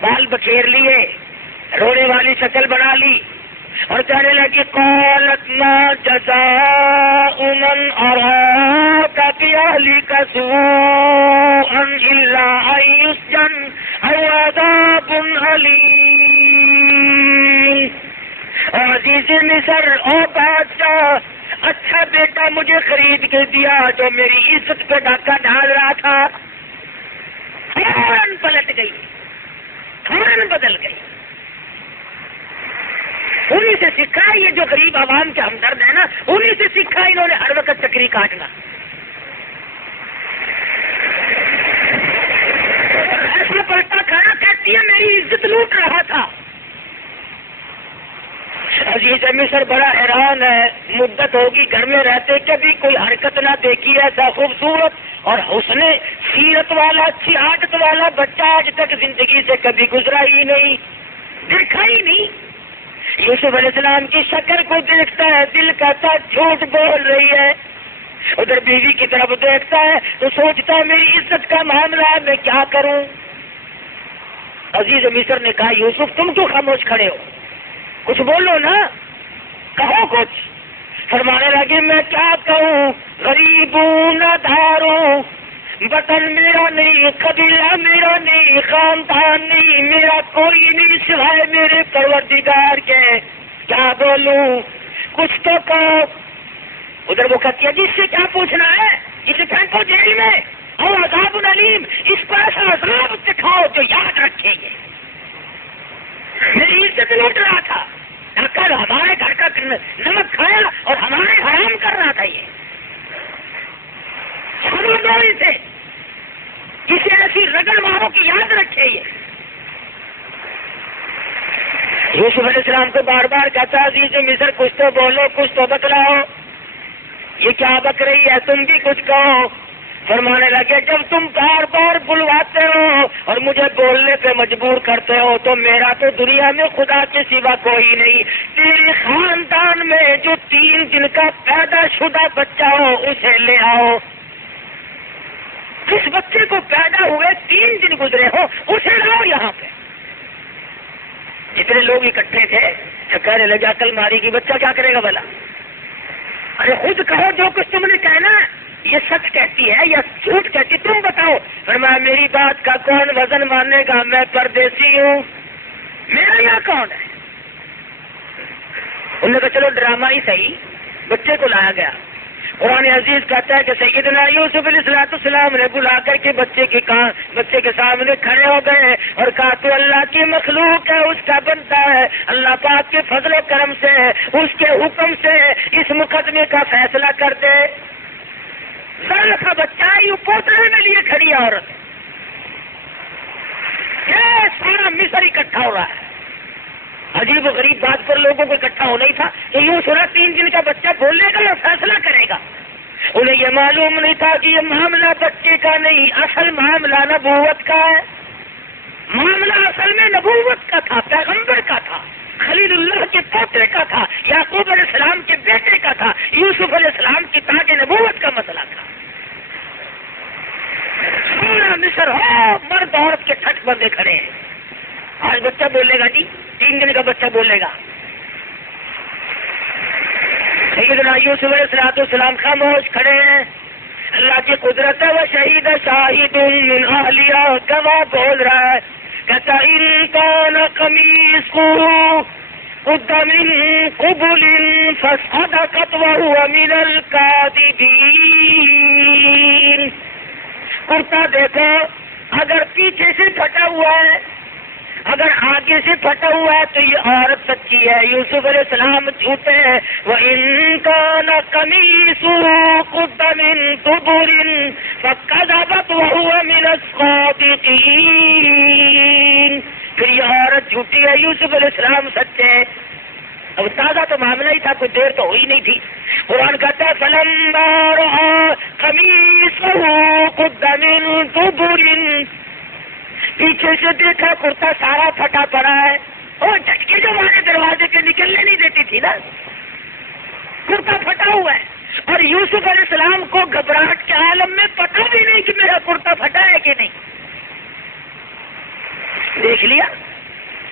بال بکھیر لیے، رونے والی شکل بنا لی اور کہنے لگی قالت ما جزاء من اراك باهلك سوءا الا ان يسجن او عذاب الیم. عزیز مصر او بادشاہ، اچھا بیٹا مجھے خرید کے دیا جو میری عزت پہ ڈاکہ ڈال رہا تھا. فوراً پلٹ گئی، فوراً بدل گئی. انہیں سے سیکھا یہ جو غریب عوام کے ہمدرد ہیں نا، انہیں سے سیکھا انہوں نے ہر وقت چکری کاٹنا. ایسا پلٹا کھانا کہتی ہے میری عزت لوٹ رہا تھا. عزیز مصر بڑا حیران ہے، مدت ہوگی گھر میں رہتے کبھی کوئی حرکت نہ دیکھی ایسا خوبصورت اور حسن سیرت والا، اچھی عادت والا بچہ آج تک زندگی سے کبھی گزرا ہی نہیں، دیکھا ہی نہیں. یوسف علیہ السلام کی شکل کو دیکھتا ہے، دل کہتا ہے جھوٹ بول رہی ہے. ادھر بیوی کی طرف دیکھتا ہے تو سوچتا ہے میری عزت کا معاملہ ہے، میں کیا کروں. عزیز مصر نے کہا یوسف تم کیوں خاموش کھڑے ہو، کچھ بولو نا، کہو کچھ. فرمانے لگے میں کیا کہوں، غریب ہوں، نادار ہوں، وطن میرا نہیں، قبیلہ میرا نہیں، خاندان نہیں، میرا کوئی نہیں سوائے میرے پروردگار کے. کیا بولوں، کچھ تو کہو. ادھر وہ کہتی ہے جس سے کیا پوچھنا ہے، اسے پھینکو جیل میں اور عذاب العلیم، اس کو ایسا عذاب دکھاؤ جو یاد رکھے. گے میری عزت لوٹ رہا تھا، ڈاکر ہمارے گھر کا نمک کھایا اور ہمارے حرام کر رہا تھا. یہ سمجھو اسے، اسے ایسی رگڑ مارو کہ یاد رکھے. یہ یوسف علیہ السلام کو بار بار کہتا عزیز مصر کچھ تو بولو، کچھ تو بتلاؤ، یہ کیا بک رہی ہے، تم بھی کچھ کہو. فرمانے لگے جب تم بار بار بلواتے ہو اور مجھے بولنے پہ مجبور کرتے ہو تو میرا تو دنیا میں خدا کے سوا کوئی نہیں. تیرے خاندان میں جو 3 دن کا پیدا شدہ بچہ ہو اسے لے آؤ. جس بچے کو پیدا ہوئے 3 دن گزرے ہو اسے لاؤ یہاں پہ. جتنے لوگ اکٹھے تھے کہنے لگے عقل ماری کی بچہ کیا کرے گا بھلا. ارے خود کہو جو کچھ تم نے کہنا یہ سچ کہتی ہے یا جھوٹ کہتی، تم بتاؤ۔ فرمایا میری بات کا کون وزن مانے گا، میں پردیسی ہوں، میرا یہاں کون ہے؟ انہوں نے کہا چلو ڈرامہ ہی صحیح، بچے کو لایا گیا۔ قرآن عزیز کہتا ہے کہ سیدنا یوسف علیہ السلام نے بلا کر کے بچے کے سامنے کھڑے ہو گئے اور کہا تو اللہ کی مخلوق ہے، اس کا بندہ ہے، اللہ پاک کے فضل و کرم سے اس کے حکم سے اس مقدمے کا فیصلہ کر دے۔ ذرا سا بچہ یوں پوترے میں لیے کھڑی عورت، یہ سارا مصر اکٹھا ہو رہا ہے۔ عجیب و غریب بات پر لوگوں کو اکٹھا ہونا ہی تھا کہ یوں سنا 3 دن کا بچہ بولے گا یا فیصلہ کرے گا۔ انہیں یہ معلوم نہیں تھا کہ یہ معاملہ بچے کا نہیں، اصل معاملہ نبوت کا ہے۔ معاملہ اصل میں نبوت کا تھا، پیغمبر کا تھا، خلیل اللہ کے پوترے کا تھا، یعقوب علیہ السلام کے بیٹے کا تھا، یوسف علیہ السلام کی تاج نبوت کا مسئلہ تھا۔ سورہ مصر ہو، مرد عورت کے ٹھٹ بندے کھڑے ہیں۔ آج بچہ بولے گا جی، 3 دن کا بچہ بولے گا۔ سیدنا یوسف علیہ السلام خاموش کھڑے ہیں، اللہ کی قدرت ہے۔ وہ شہید شاہد من اہلیہ، گواہ بول رہا ہے، کہتا ان کان قمیصہ قد من قبل فصدقت وهو من الكاذبین۔ کرتا دیکھو، اگر پیچھے سے پھٹا ہوا ہے، اگر آگے سے پھٹا ہوا ہے تو یہ عورت سچی ہے، یوسف علیہ السلام جھوٹے ہیں۔ وَإِن كَانَ قَمِيصُهُ قُدَّ مِن دُبُرٍ فَكَذَبَتْ وَهُوَ مِنَ الصَّادِقِينَ۔ پھر یہ عورت جھوٹی ہے، یوسف علیہ السلام سچے ہیں۔ اب تازہ تو معاملہ ہی تھا، کوئی دیر تو ہوئی نہیں تھی۔ قرآن کہتا ہے فَلَمَّا رَأَىٰ قَمِيصَهُ قُدَّ مِن دُبُرٍ، پیچھے سے دیکھا کرتا سارا پھٹا پڑا ہے، اور جھٹکے جو ہمارے دروازے کے نکلنے نہیں دیتی تھی نا، کرتا پھٹا ہوا ہے۔ اور یوسف علیہ السلام کو گھبراہٹ کے عالم میں پتہ بھی نہیں کہ میرا کرتا پھٹا ہے کہ نہیں۔ دیکھ لیا،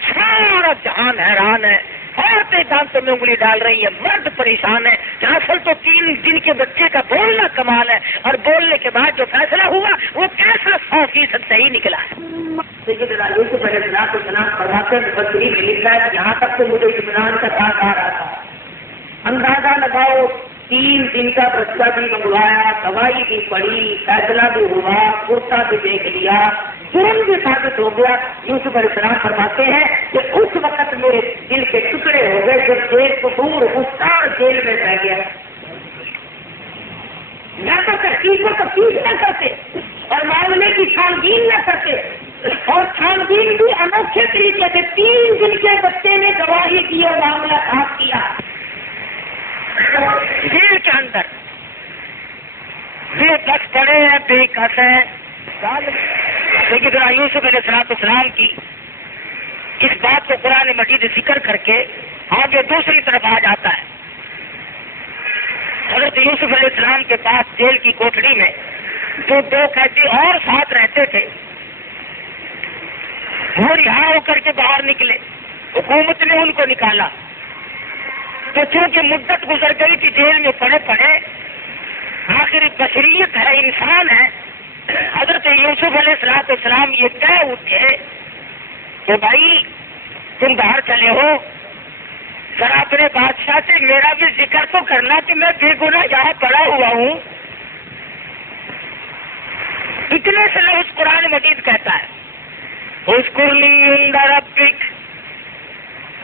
سارا جہان حیران ہے، عورتیں دانتوں میں انگلی ڈال رہی ہے، مرد پریشان ہے۔ اصل تو 3 دن کے بچے کا بولنا کمال ہے، اور بولنے کے بعد جو فیصلہ ہوا وہ کیسا 100% صحیح نکلا ہے۔ سیدنا یوسف علیہ السلام فرماتے ہیں، مفسرین نے لکھا ہے یہاں تک تو مجھے اطمینان کا ساتھ آ رہا تھا، اندازہ لگاؤ 3 دن کا بچہ بھی منگوایا، دوائی بھی پڑی، فیصلہ بھی ہوا، کرتا بھی دیکھ لیا، جرم بھی ثابت ہو گیا۔ یوسف علیہ السلام فرماتے ہیں کہ اس وقت میرے دل کے ٹکڑے ہو گئے جب جیل کو دور گفتار جیل میں رہ گیا۔ یا تو تحقیق کو تفتیش نہ کرتے اور معاملے کی چھانبین نہ کرتے، اور چھانبین بھی انوکھے طریقے سے 3 دن کے بچے نے گواہی دی اور معاملہ صاف کیا جیل کے اندر۔ بے کس پڑے ہیں، بے کس ہیں۔ سیدنا یوسف علیہ السلام کی اس بات کو قرآن مجید ذکر کر کے آگے دوسری طرف آ جاتا ہے۔ حضرت یوسف علیہ السلام کے پاس جیل کی کوٹڑی میں جو 2 قیدی اور ساتھ رہتے تھے، وہ رہا ہو کر کے باہر نکلے، حکومت نے ان کو نکالا، تو چونکہ مدت گزر گئی تھی جیل میں پڑے پڑے، آخر بشریت ہے، انسان ہے، حضرت یوسف علیہ السلام یہ کہہ اٹھے کہ بھائی تم باہر چلے ہو، ذرا اپنے بادشاہ سے میرا بھی ذکر تو کرنا کہ میں بے گناہ یہاں پڑا ہوا ہوں۔ اتنے سے لفظ قرآن مجید کہتا ہے اذکرنی عند ربک،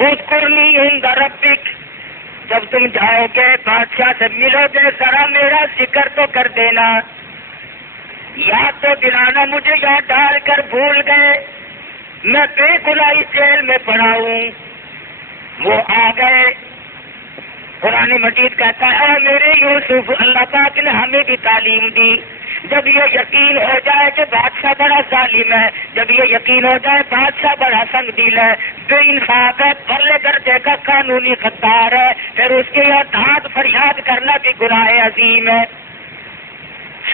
اذکرنی عند ربک، جب تم جاؤ گے بادشاہ سے ملو گے ذرا میرا ذکر تو کر دینا، یاد تو دلانا مجھے، یاد ڈال کر بھول گئے، میں بے گناہ جیل میں پڑا ہوں۔ وہ آ گئے۔ قرآن مجید کہتا ہے میرے یوسف، اللہ پاک نے ہمیں بھی تعلیم دی، جب یہ یقین ہو جائے کہ بادشاہ بڑا ظالم ہے، جب یہ یقین ہو جائے بادشاہ بڑا سنگ دل ہے، بے انصاف ہے، پرلے درجے کا قانونی غدار ہے، پھر اس کے یہاں داد فریاد کرنا بھی گناہ عظیم ہے۔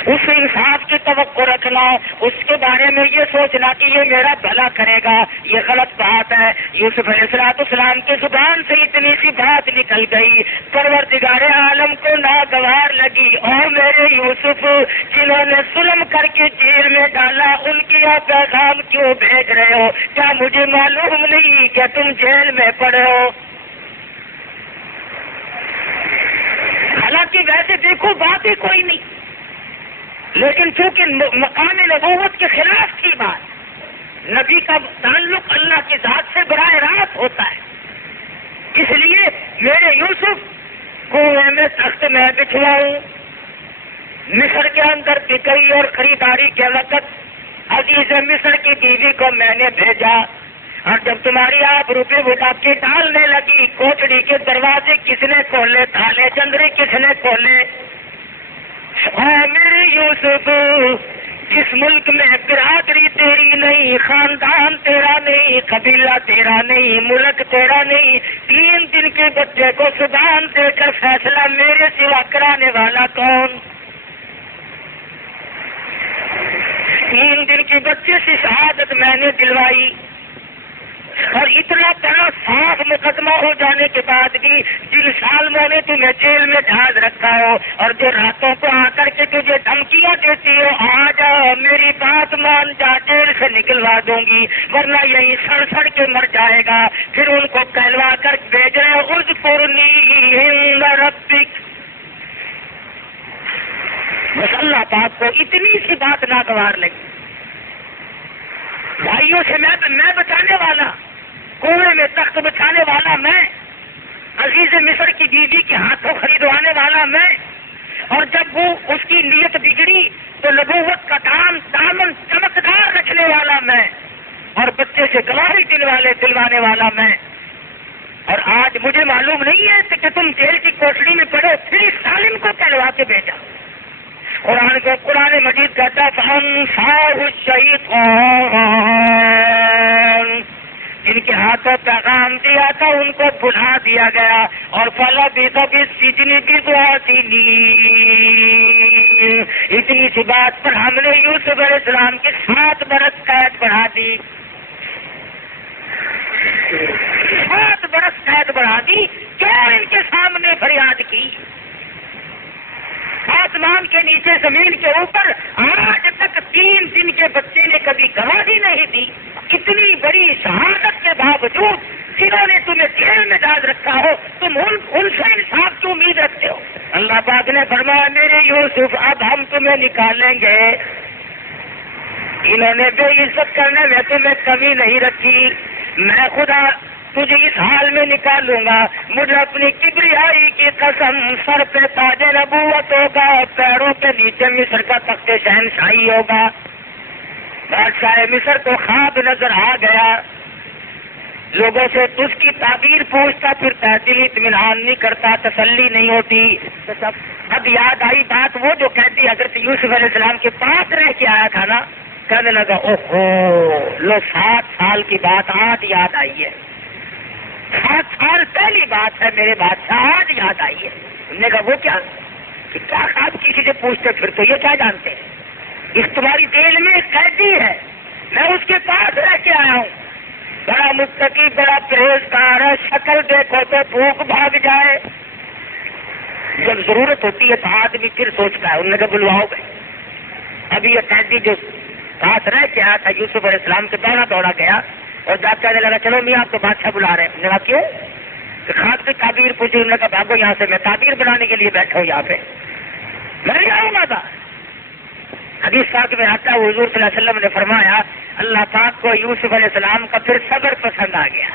اس سے انصاف کی توقع رکھنا، اس کے بارے میں یہ سوچنا کہ یہ میرا بھلا کرے گا، یہ غلط بات ہے۔ ہے یوسف علیہ السلام کی زبان سے اتنی سی بات نکل گئی، پروردگار عالم کو ناگوار لگی، اور میرے یوسف جنہوں نے ظلم کر کے جیل میں ڈالا ان کی آپ پیغام کیوں بھیج رہے ہو؟ کیا مجھے معلوم نہیں کہ تم جیل میں پڑے ہو؟ حالانکہ ویسے دیکھو بات ہی کوئی نہیں، لیکن چونکہ مقام نبوت کے خلاف تھی بات، نبی کا تعلق اللہ کی ذات سے براہ راست ہوتا ہے، اس لیے میرے یوسف کنویں میں تخت میں بچھواؤں، مصر کے اندر بکئی اور خریداری کے وقت عزیز مصر کی بیوی کو میں نے بھیجا، اور جب تمہاری آپ روپے بٹاکی ڈالنے لگی، کوٹڑی کے دروازے کس نے کھولے، تالے چندرے کس نے کھولے؟ میرے یوسف، جس ملک میں برادری تیری نہیں، خاندان تیرا نہیں، قبیلہ تیرا نہیں، ملک تیرا نہیں، 3 دن کے بچے کو زبان دے کر فیصلہ میرے سوا کرانے والا کون؟ 3 دن کے بچے سے شہادت میں نے دلوائی، اور اتنا بڑا صاف مقدمہ ہو جانے کے بعد بھی جن سالموں نے تمہیں جیل میں ڈھال رکھا ہو اور جو راتوں کو آ کر کے تجھے دھمکیاں دیتی ہو، آ جاؤ میری بات مان جا، جیل سے نکلوا دوں گی، ورنہ یہی سڑ سڑ کے مر جائے گا۔ پھر ان کو کہلوا کر بھیج رہے اذکرنی عند ربک۔ بس اللہ پاک کو اتنی سی بات ناگوار لگی، بھائیوں سے میں بچانے والا، کنویں میں تخت بچانے والا میں، عزیز مصر کی بیوی کے ہاتھوں خریدوانے والا میں، اور جب وہ اس کی نیت بگڑی تو نبوت کا دامن چمکدار رکھنے والا میں، اور بچے سے گواہی دلوانے والا میں، اور آج مجھے معلوم نہیں ہے کہ تم جیل کی کوٹڑی میں پڑے، پھر سالم کو کہلوا کے بھیجا۔ قرآن مجید کہتا ہے فَأَنْسَاهُ الشَّيْطَانُ، جن کے ہاتھوں پیغام دیا تھا ان کو بھلا دیا گیا، اور فَلَبِثَ فِي السِّجْنِ بِضْعَ سِنِينَ، اتنی سی بات پر ہم نے یوسف علیہ السلام کی 7 برس قید بڑھا دی، 7 برس قید بڑھا دی۔ کیوں ان کے سامنے فریاد کی؟ آسمان کے نیچے زمین کے اوپر آج تک 3 دن کے بچے نے کبھی گواہی نہیں دی، اتنی بڑی شہادت کے باوجود جنہوں نے تمہیں جیل میں ڈال رکھا ہو تم ان سے انصاف کی امید رکھتے ہو؟ اللہ پاک نے فرمایا میرے یوسف اب ہم تمہیں نکالیں گے، انہوں نے بے عزت کرنے میں تمہیں کمی نہیں رکھی، میں خدا تجھے اس حال میں نکالوں گا، مجھے اپنی کبریائی کی قسم، سر پہ تاج نبوت ہوگا، پیروں کے نیچے مصر کا تخت شہنشاہی ہوگا۔ بادشاہ مصر کو خواب نظر آ گیا، لوگوں سے اس کی تعبیر پوچھتا پھرتا، دل اطمینان نہیں کرتا، تسلی نہیں ہوتی۔ اب یاد آئی بات وہ جو کہتی حضرت یوسف علیہ السلام کے پاس رہ کے آیا تھا نا، کہنے لگا اوہو لو 7 سال کی بات آج یاد آئی ہے، 7 سال پہلی بات ہے میرے بادشاہ، آج یاد آئی ہے۔ انہوں نے کہا وہ کیا کہ کیا خواب کسی سے پوچھتے پھر تو یہ کیا جانتے ہیں، اس تمہاری جیل میں ایک قیدی ہے، میں اس کے پاس رہ کے آیا ہوں، بڑا متقی، بڑا پرہیزگار ہے، شکل دیکھو تو بھوک بھاگ جائے، جب ضرورت ہوتی ہے تو آدمی پھر سوچتا ہے۔ انہوں نے کہا بلواؤ گے؟ ابھی یہ قیدی جو پاس رہ کے آیا تھا یوسف علیہ السلام کے دوڑا گیا اور جب کہنے لگا چلو میاں آپ کو بادشاہ بلا رہے ہیں۔ نے کہا کیوں؟ کہ خواب کی تعبیر پوچھی، انہوں نے کہا بھاگو یہاں سے، میں تعبیر بنانے کے لیے بیٹھا ہوں یہاں پہ، میں نہیں آؤں گا تھا۔ حدیث پاک میں آتا ہے حضور صلی اللہ علیہ وسلم نے فرمایا اللہ پاک کو یوسف علیہ السلام کا پھر صبر پسند آ گیا۔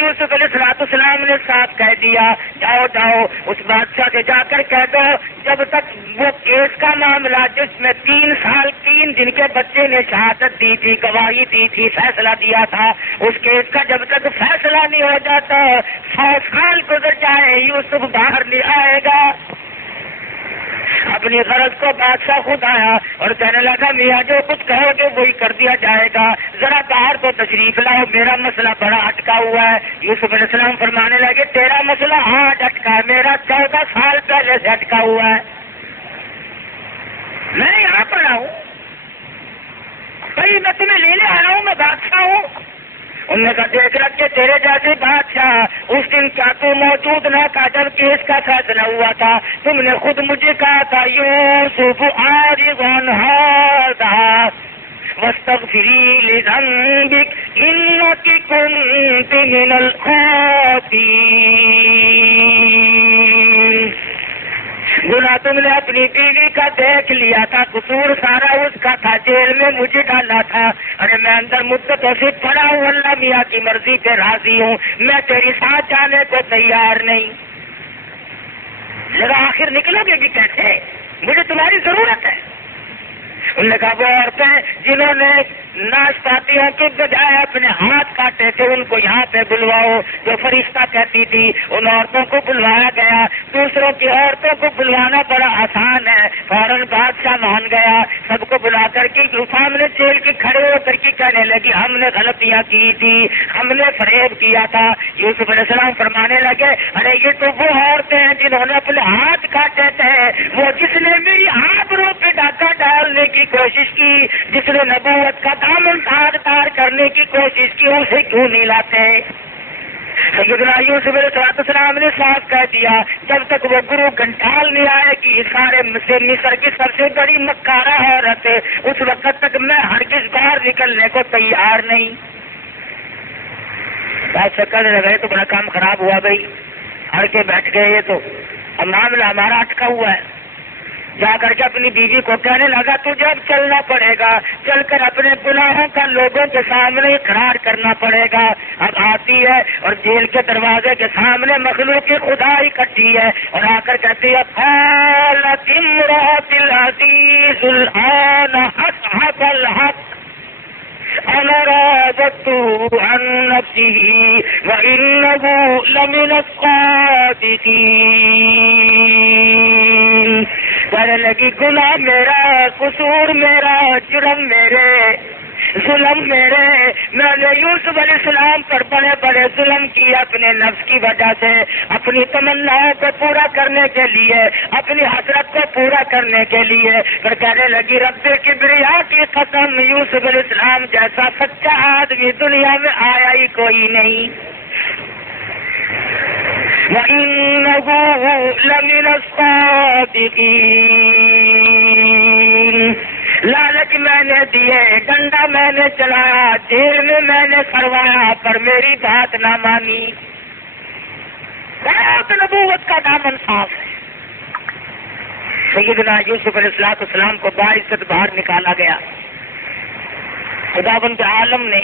یوسف علیہ السلام نے ساتھ کہہ دیا جاؤ اس بادشاہ سے جا کر کہہ دو جب تک وہ کیس کا معاملہ جس میں 3 سال 3 دن کے بچے نے شہادت دی تھی، گواہی دی تھی، فیصلہ دیا تھا، اس کیس کا جب تک فیصلہ نہیں ہو جاتا 100 سال گزر جائے یوسف باہر نہیں آئے گا۔ اپنی غرض کو بادشاہ خود آیا اور کہنے لگا میاں جو کچھ کہو گے وہی کر دیا جائے گا، ذرا باہر تو تشریف لاؤ، میرا مسئلہ بڑا اٹکا ہوا ہے۔ یوسف علیہ السلام فرمانے لگے تیرا مسئلہ آج اٹکا ہے، میرا 14 سال پہلے سے اٹکا ہوا ہے، میں یہاں پر ہوں بھائی، میں تمہیں لینے آیا ہوں، میں بادشاہ ہوں، انہوں نے کہا دیکھ رکھ کے تیرے جیسے بادشاہ اس دن کیا تو موجود نہ تھا جب کیس کا فیصلہ ہوا تھا؟ تم نے خود مجھے کہا تھا یوسف عارض عن ھذا واستغفری لذنبک انک کنت من الخاطئین۔ گناہ تم نے اپنی بیوی کا دیکھ لیا تھا، قصور سارا اس کا تھا، جیل میں مجھے ڈالا تھا، ارے میں اندر مدتوں سے پڑا ہوں، اللہ میاں کی مرضی پہ راضی ہوں، میں تیری ساتھ جانے کو تیار نہیں۔ لگا آخر نکلو گے بھی کیسے؟ مجھے تمہاری ضرورت ہے۔ انہوں نے کہا وہ عورتیں جنہوں نے ناشپاتیوں کے بجائے اپنے ہاتھ کاٹے تھے ان کو یہاں پہ بلواؤ، جو فرشتہ کہتی تھی ان عورتوں کو بلوایا گیا۔ دوسروں کی عورتوں کو بلوانا بڑا آسان ہے، فوراً بادشاہ مان گیا، سب کو بلا کر کے سامنے جیل کے کھڑے ہو کر کے کہنے لگی ہم نے غلطیاں کی تھی، ہم نے فریب کیا تھا۔ یوسف علیہ السلام فرمانے لگے ارے یہ تو وہ عورتیں ہیں جنہوں نے اپنے ہاتھ کاٹے تھے، وہ جس نے میری آبرو پہ ڈاکہ ڈالنے کی کوشش کی، جس نے نبوت کا دامن تار کرنے کی کوشش کی، اسے کیوں نہیں لاتے؟ سیدنا یوسف علیہ السلام نے صاف کہہ دیا جب تک وہ گرو گھنٹال نہیں آئے گی سارے مصر کی سب سے بڑی مکارہ عورت ہے، اس وقت تک میں ہرگز باہر نکلنے کو تیار نہیں۔ بات کرنے لگے تو بڑا کام خراب ہوا بھائی، ہر کے بیٹھ گئے، یہ تو اب معاملہ ہمارا اٹکا ہوا ہے۔ جا کر کے اپنی بیوی کو کہنے لگا تجھے اب چلنا پڑے گا، چل کر اپنے گناہوں کا لوگوں کے سامنے اقرار کرنا پڑے گا۔ اب آتی ہے اور جیل کے دروازے کے سامنے مخلوق کی خدا اکٹھی ہے اور آ کر کہتی ہے قالت امرأۃ العزیز الآن اصحب الحق انا راودته عن نفسه وانه لمن الصادقین۔ کہنے لگی گناہ میرا، قصور میرا، جرم میرے، ظلم میرے، میں نے یوسف علیہ السلام پر بڑے بڑے ظلم کیے اپنے نفس کی وجہ سے، اپنی تمناؤں کو پورا کرنے کے لیے، اپنی حسرت کو پورا کرنے کے لیے۔ پھر کہنے لگی رب کبریا کی قسم یوسف علیہ السلام جیسا سچا آدمی دنیا میں آیا ہی کوئی نہیں، وَإِنَّهُ لَمِنَ الصَّادِقِينَ۔ لالچ میں نے دیے، ڈنڈا میں نے چلایا، جیل میں میں نے سروایا، پر میری بات نہ مانی۔ بہت نبوت کا دامن صاف ہے۔ سیدنا یوسف علیہ السلام کو باعزت باہر نکالا گیا۔ خداوند عالم نے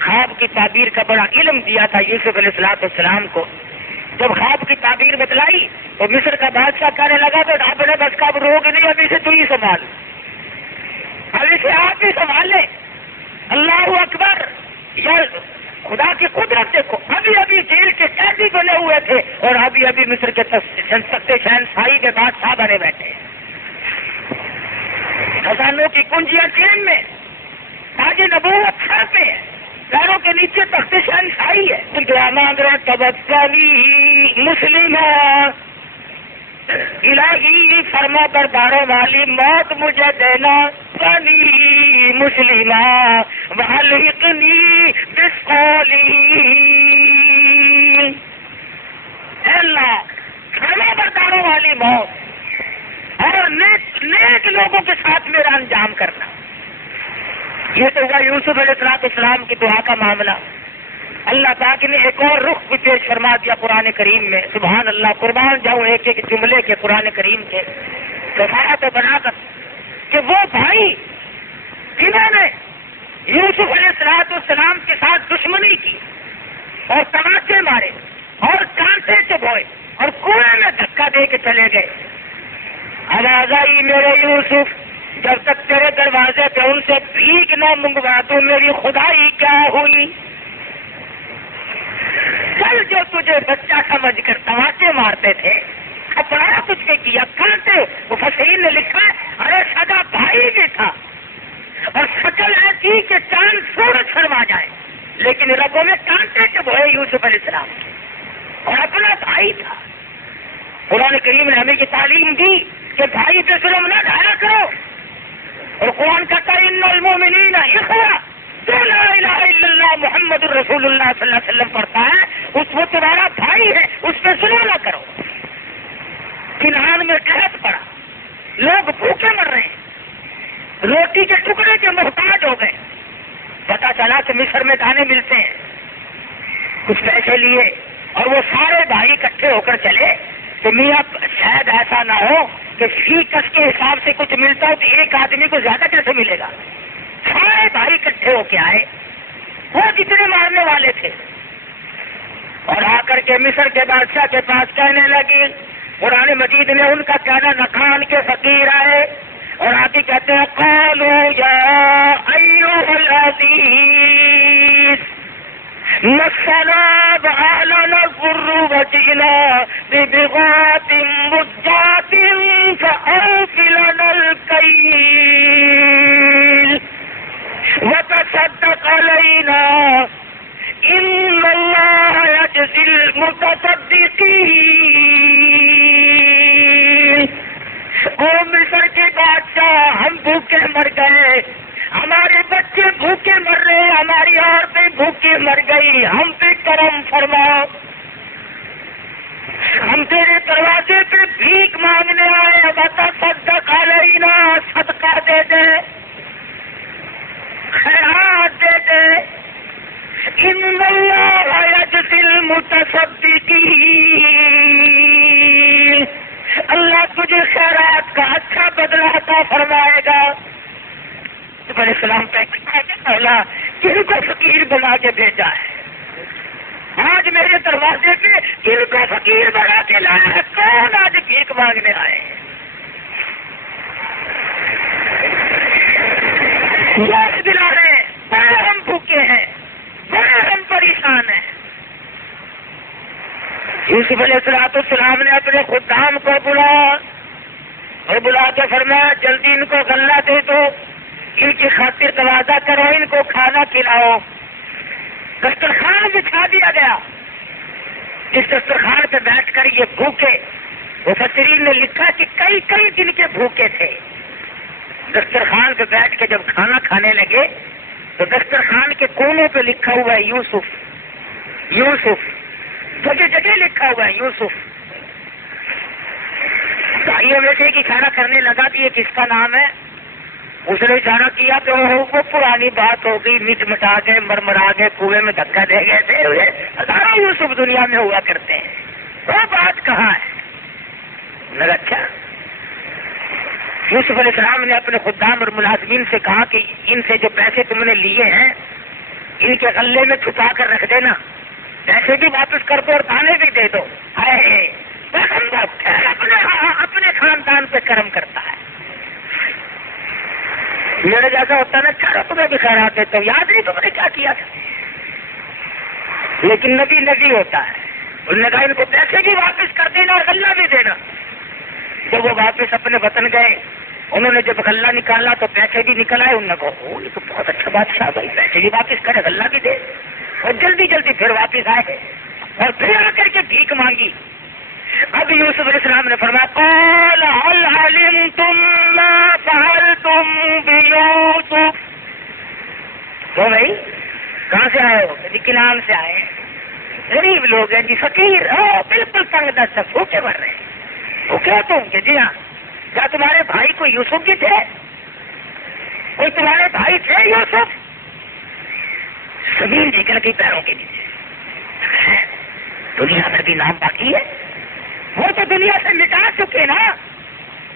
خواب کی تعبیر کا بڑا علم دیا تھا یوسف علیہ السلام کو۔ جب خواب کی تعبیر بتلائی تو مصر کا بادشاہ کہنے لگا تو آپ نے بس کا روک نہیں، ابھی سے تو ہی سنبھال، ابھی سے آپ ہی سنبھال لے۔ اللہ اکبر، یا خدا کی قدرت دیکھو، ابھی جیل کے قیدی بنے ہوئے تھے اور ابھی مصر کے تخت شہنشاہی کے بادشاہ بنے بیٹھے، خزانوں کی کنجیاں چین میں، تاج نبوت سر پہ ہے، پیروں کے نیچے تخت شہنشاہی ہے۔ دعا مانگ رہے توکلی مسلمہ، الہی فرما برداروں والی موت مجھے دینا، بنی مسلمہ والحقنی بالصالحین۔ اے اللہ فرما برداروں والی موت اور نیک لوگوں کے ساتھ میرا انجام کرنا۔ یہ تو ہوا یوسف علیہ السلام کی دعا کا معاملہ۔ اللہ پاک نے ایک اور رخ بھی پیش فرما دیا قرآن کریم میں، سبحان اللہ، قربان جاؤں ایک ایک جملے کے قرآن کریم کے کفایت و بنا کر کہ وہ بھائی جنہوں نے یوسف علیہ السلام کے ساتھ دشمنی کی اور تماچے مارے اور کانٹے چبھوئے اور کنویں میں دھکا دے کے چلے گئے، آواز آئی میرے یوسف جب تک تیرے دروازے پہ ان سے بھیک نہ منگوا تو میری خدائی کیا ہوئی؟ کل جو تجھے بچہ سمجھ کر تماچے مارتے تھے، کپڑا تجھ پہ کیا، کانٹے، مفسرین نے لکھا ارے سگا بھائی بھی تھا اور شکل ایسی کہ چاند سورج شرما جائے، لیکن رگوں میں کانٹے چبھوئے یوسف علیہ السلام اور اپنا بھائی تھا۔ قرآن کریم نے ہمیں یہ تعلیم دی کہ بھائی پہ ظلم نہ ڈھایا کرو، اور قرآن کہتا ہے ان المؤمنین اخوہ، جو لا الہ الا اللہ اللہ محمد الرسول اللہ صلی اللہ علیہ وسلم پڑھتا ہے، اس وہ تمہارا بھائی ہے، اس پہ ظلم نہ کرو۔ کنعان میں قحط پڑا، لوگ بھوکے مر رہے ہیں، روٹی کے ٹکڑے کے محتاج ہو گئے۔ پتا چلا کہ مصر میں دانے ملتے ہیں، کچھ پیسے لیے اور وہ سارے بھائی اکٹھے ہو کر چلے کہ میاں شاید ایسا نہ ہو کہ فی کس کے حساب سے کچھ ملتا ہو تو ایک آدمی کو زیادہ کیسے ملے گا۔ سارے بھائی اکٹھے ہو کے آئے، وہ جتنے مارنے والے تھے، اور آ کر کے مصر کے بادشاہ کے پاس کہنے لگی، قرآن مجید نے ان کا کہنا نخان کے فقیر آئے اور آگے کہتے ہیں قالوا یا ایھا العزیز مسنا وأهلنا الضر وجئنا ببضاعة مزجاة فأوف لنا الكيل وتصدق علينا إن الله يجزي المتصدقين۔ او مصر کے بادشاہ، ہم بھوکے مر گئے، ہمارے بچے بھوکے مر رہے، ہماری عورتیں بھوکے مر گئی، ہم پہ کرم فرماؤ، ہم تیرے دروازے پہ بھیک مانگنے آئے، وتصدق علینا، صدقہ دے دے، خیرات دے دے۔ ان اللہ یجزی المتصدقین، اللہ تجھے خیرات کا اچھا بدلہ عطا فرمائے گا۔ علیہ السلام پہلا کن کو فقیر بنا کے بھیجا ہے، آج میرے دروازے پہ کن کو فقیر بنا کے لایا ہے، کون آج بھیک مانگنے آئے ہیں؟ یاد دلا رہے ہیں، بڑے ہم بھوکے ہیں، بڑے ہم پریشان ہیں۔ یوسف علیہ السلام نے اپنے خدام کو بلا کے فرمایا جلدی ان کو غلہ دے دو، ان کی خاطر تواضع کرو، ان کو کھانا کھلاؤ۔ دسترخوان بچھا دیا گیا، جس دسترخوان پہ بیٹھ کر یہ بھوکے، مفسرین نے لکھا کہ کئی کئی دن کے بھوکے تھے۔ دسترخوان پہ بیٹھ کے جب کھانا کھانے لگے تو دسترخوان کے کونوں پہ لکھا ہوا ہے یوسف، یوسف، جگہ جگہ لکھا ہوا ہے یوسف۔ بھائیوں میں سے ایک اشارہ کرنے لگا کہ یہ کس کا نام ہے؟ اس نے اشارہ کیا تو وہ پرانی بات ہو گئی، مٹ مٹا گئے، مرمرا گئے، کنویں میں دھکا دے گئے تھے، ہزاروں یوسف دنیا میں ہوا کرتے ہیں، وہ بات کہاں ہے؟ لگا اچھا۔ یوسف علیہ السلام نے اپنے خدام اور ملازمین سے کہا کہ ان سے جو پیسے تم نے لیے ہیں ان کے غلے میں چھپا کر رکھ دینا، پیسے بھی واپس کر دو اور دانے بھی دے دو۔ اپنے خاندان پہ کرم کرتا ہے، میرے جیسا ہوتا نا چاروں تمہیں بھی خیرات دیتا ہوں، یاد نہیں تم نے کیا کیا تھا؟ لیکن نبی نبی ہوتا ہے، انہوں نے کہا ان کو پیسے بھی واپس کر دینا اور غلہ بھی دینا۔ جب وہ واپس اپنے وطن گئے، انہوں نے جب غلہ نکالا تو پیسے بھی نکل آئے، انہوں نے کہا یہ تو بہت اچھا بادشاہ بھائی، پیسے بھی واپس کرے غلہ بھی دے، اور جلدی جلدی پھر واپس آئے اور پھر آ کر کے بھیک مانگی۔ اب یوسف علیہ السلام نے فرمایا قال هل علمتم ما فعلتم بيوسف؟ تو بھائی کہاں سے آئے ہو؟ کنعان سے آئے ہیں، غریب لوگ ہیں جی، فقیر، بالکل تنگ دست، بھوکے مر رہے ہیں۔ بھوکے تم کہ جی ہاں، کیا تمہارے بھائی کو یوسف بھی تھے؟ کوئی تمہارے بھائی تھے یوسف؟ زمین نکل گئی پیروں کے نیچے، دنیا میں بھی نام باقی ہے؟ وہ تو دنیا سے مٹا چکے نا،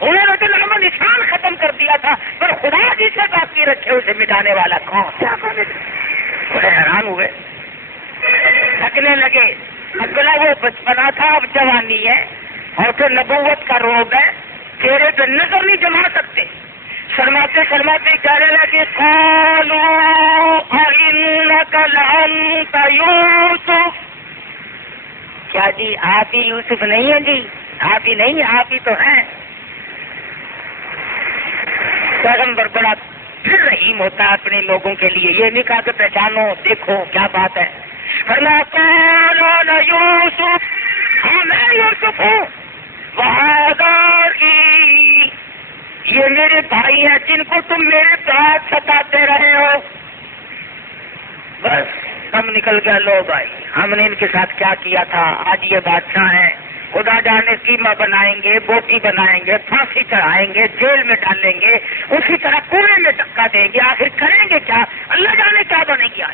انہوں نے تو نام و نشان ختم کر دیا تھا، پر خدا جسے باقی رکھے اسے مٹانے والا کون؟ بڑے حیران ہوئے، تھکنے لگے۔ اگلا وہ بچپنا تھا، اب جوانی ہے، اور پھر نبوت کا روب ہے، چہرے پہ نظر نہیں جما سکتے، شرماتے شرماتے کہنے لگے قالوا أئنك لأنت یوسف؟ کیا جی آپ ہی یوسف نہیں ہیں؟ جی آپ ہی نہیں، آپ ہی تو ہیں۔ پیغمبر بڑا پھر رحیم ہوتا ہے اپنے لوگوں کے لیے، یہ نہیں کہا کہ پہچانو دیکھو کیا بات ہے، فرمایا قال أنا یوسف، ہاں میں یوسف ہوں، وہذا أخی، یہ میرے بھائی ہیں جن کو تم میرے ساتھ ستاتے رہے ہو۔ بس کم نکل گیا، لو بھائی ہم نے ان کے ساتھ کیا کیا تھا، آج یہ بادشاہ ہیں، خدا جانے قیمہ بنائیں گے، بوٹی بنائیں گے، پھانسی چڑھائیں گے، جیل میں ڈالیں گے، اسی طرح کنویں میں دھکا دیں گے، آخر کریں گے کیا، اللہ جانے کیا بنے گیا،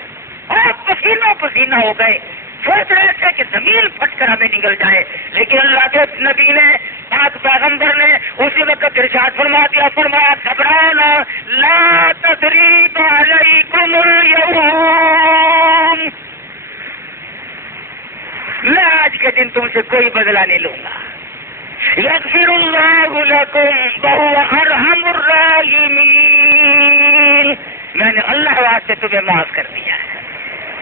اور پسینہ پسینہ ہو گئے، سوچ رہے تھے کہ زمین پھٹ کر ہمیں نگل جائے، لیکن اللہ کے نبی نے، پاک پیغمبر نے اسی وقت ارشاد فرما دیا، فرمایا گھبرانا، لا تثریب علیکم اليوم، میں آج کے دن تم سے کوئی بدلہ نہیں لوں گا، یغفر اللہ لکم وہو ارحم الراحمین، میں نے اللہ واسطے تمہیں معاف کر دیا ہے۔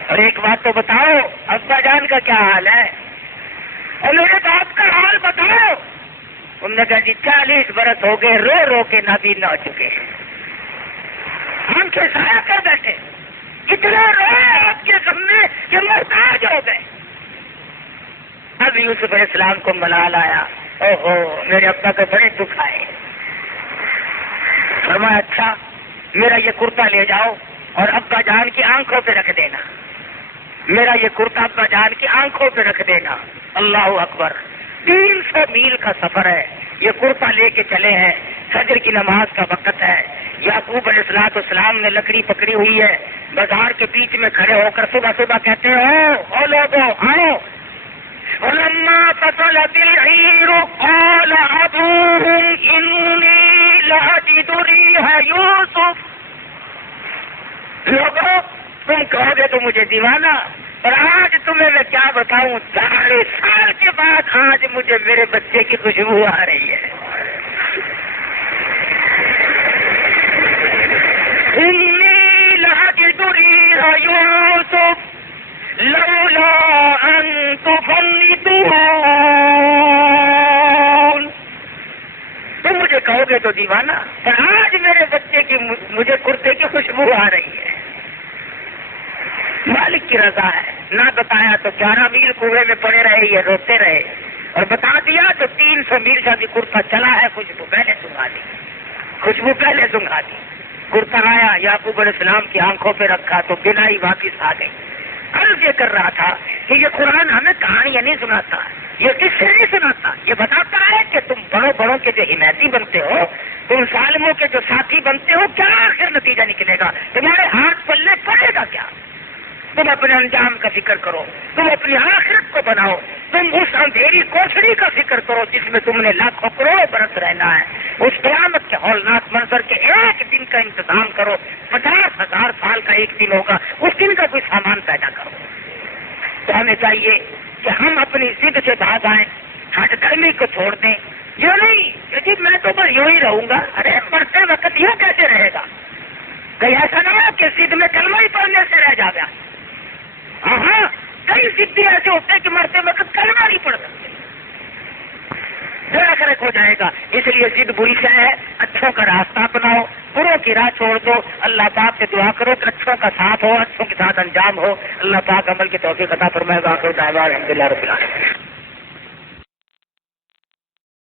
اور ایک بات تو بتاؤ، ابا جان کا کیا حال ہے، اور میرے باپ کا حال بتاؤ۔ انہوں نے کہا جی 40 برس ہو گئے، رو رو کے نابینا ہو چکے ہیں، آنکھیں سایہ کر بیٹھے، اتنا روئے آپ کے سامنے کہ محتاج ہو گئے۔ اب یوسف علیہ السلام کو ملال آیا، اوہو میرے ابا کو بڑے دکھ آئے، فرمایا اچھا میرا یہ کرتا لے جاؤ اور ابا جان کی آنکھوں پہ رکھ دینا، میرا یہ کرتا ابا جان کی آنکھوں پہ رکھ دینا۔ اللہ اکبر، 300 میل کا سفر ہے، یہ کرتا لے کے چلے ہیں، فجر کی نماز کا وقت ہے، یعقوب علیہ السلام نے لکڑی پکڑی ہوئی ہے، بازار کے بیچ میں کھڑے ہو کر صبح صبح کہتے ہیں او لوگوں آؤ، ولما فصلت العير قال أبوهم إني لأجد ريح يوسف، لوگوں تم کہو گے تو مجھے دیوانہ، اور آج تمہیں میں کیا بتاؤں، 40 سال کے بعد آج مجھے میرے بچے کی خوشبو آ رہی ہے۔ إني لأجد ريح يوسف لولا ان تفندون، تم مجھے کہو گے تو دیوانہ، پر آج میرے بچے کی مجھے کرتے کی خوشبو آ رہی ہے۔ مالک کی رضا ہے، نہ بتایا تو 11 میل کنویں میں پڑے رہے، یہ روتے رہے، اور بتا دیا تو 300 میل کا بھی کرتا چلا ہے، خوشبو پہلے سنگھا دی، خوشبو پہلے سنگھا دی۔ کرتا آیا، یعقوب علیہ السلام کی آنکھوں پہ رکھا تو بنا ہی واپس آ گئی۔ عرض یہ کر رہا تھا کہ یہ قرآن ہمیں کہانیاں نہیں سناتا، یہ کس سے نہیں سناتا، یہ بتاتا ہے کہ تم بڑوں کے جو حمایتی بنتے ہو، تم ظالموں کے جو ساتھی بنتے ہو، کیا آخر نتیجہ نکلے گا، تمہارے ہاتھ پلے پڑے گا کیا۔ تم اپنے انجام کا فکر کرو، تم اپنی آخرت کو بناؤ، تم اس اندھیری کوٹڑی کا فکر کرو جس میں تم نے لاکھوں کروڑوں برس رہنا ہے، اس قیامت کے ہولناک منظر کے ایک دن کا انتظام کرو، 50,000 سال کا ایک دن ہوگا، اس دن کا کوئی سامان پیدا کرو۔ تو ہمیں چاہیے کہ ہم اپنی ضد سے بھاگ آئیں، ہٹ درمی کو چھوڑ دیں، یہ نہیں کہ جی میں تو بس یوں ہی رہوں گا، ارے مرتے وقت یوں کیسے رہے گا، کہیں ایسا نہ ہو کہ ضد میں کلمہ ہی پڑھنے سے رہ جائے۔ ہاں کئی ضدی ایسے ہوتے ہیں کہ مرتے وقت کلمہ نہیں پڑھ سکتے، بے فرق ہو جائے گا۔ اس لیے ضد بری سے ہے، اچھوں کا راستہ اپناؤ، بروں کی راہ چھوڑ دو، اللہ پاک سے دعا کرو کہ اچھوں کا ساتھ ہو، اچھوں کے ساتھ انجام ہو، اللہ پاک عمل کی توفیق عطا فرمائے گا۔ آخر دعوانا الحمدللہ رب العالمین۔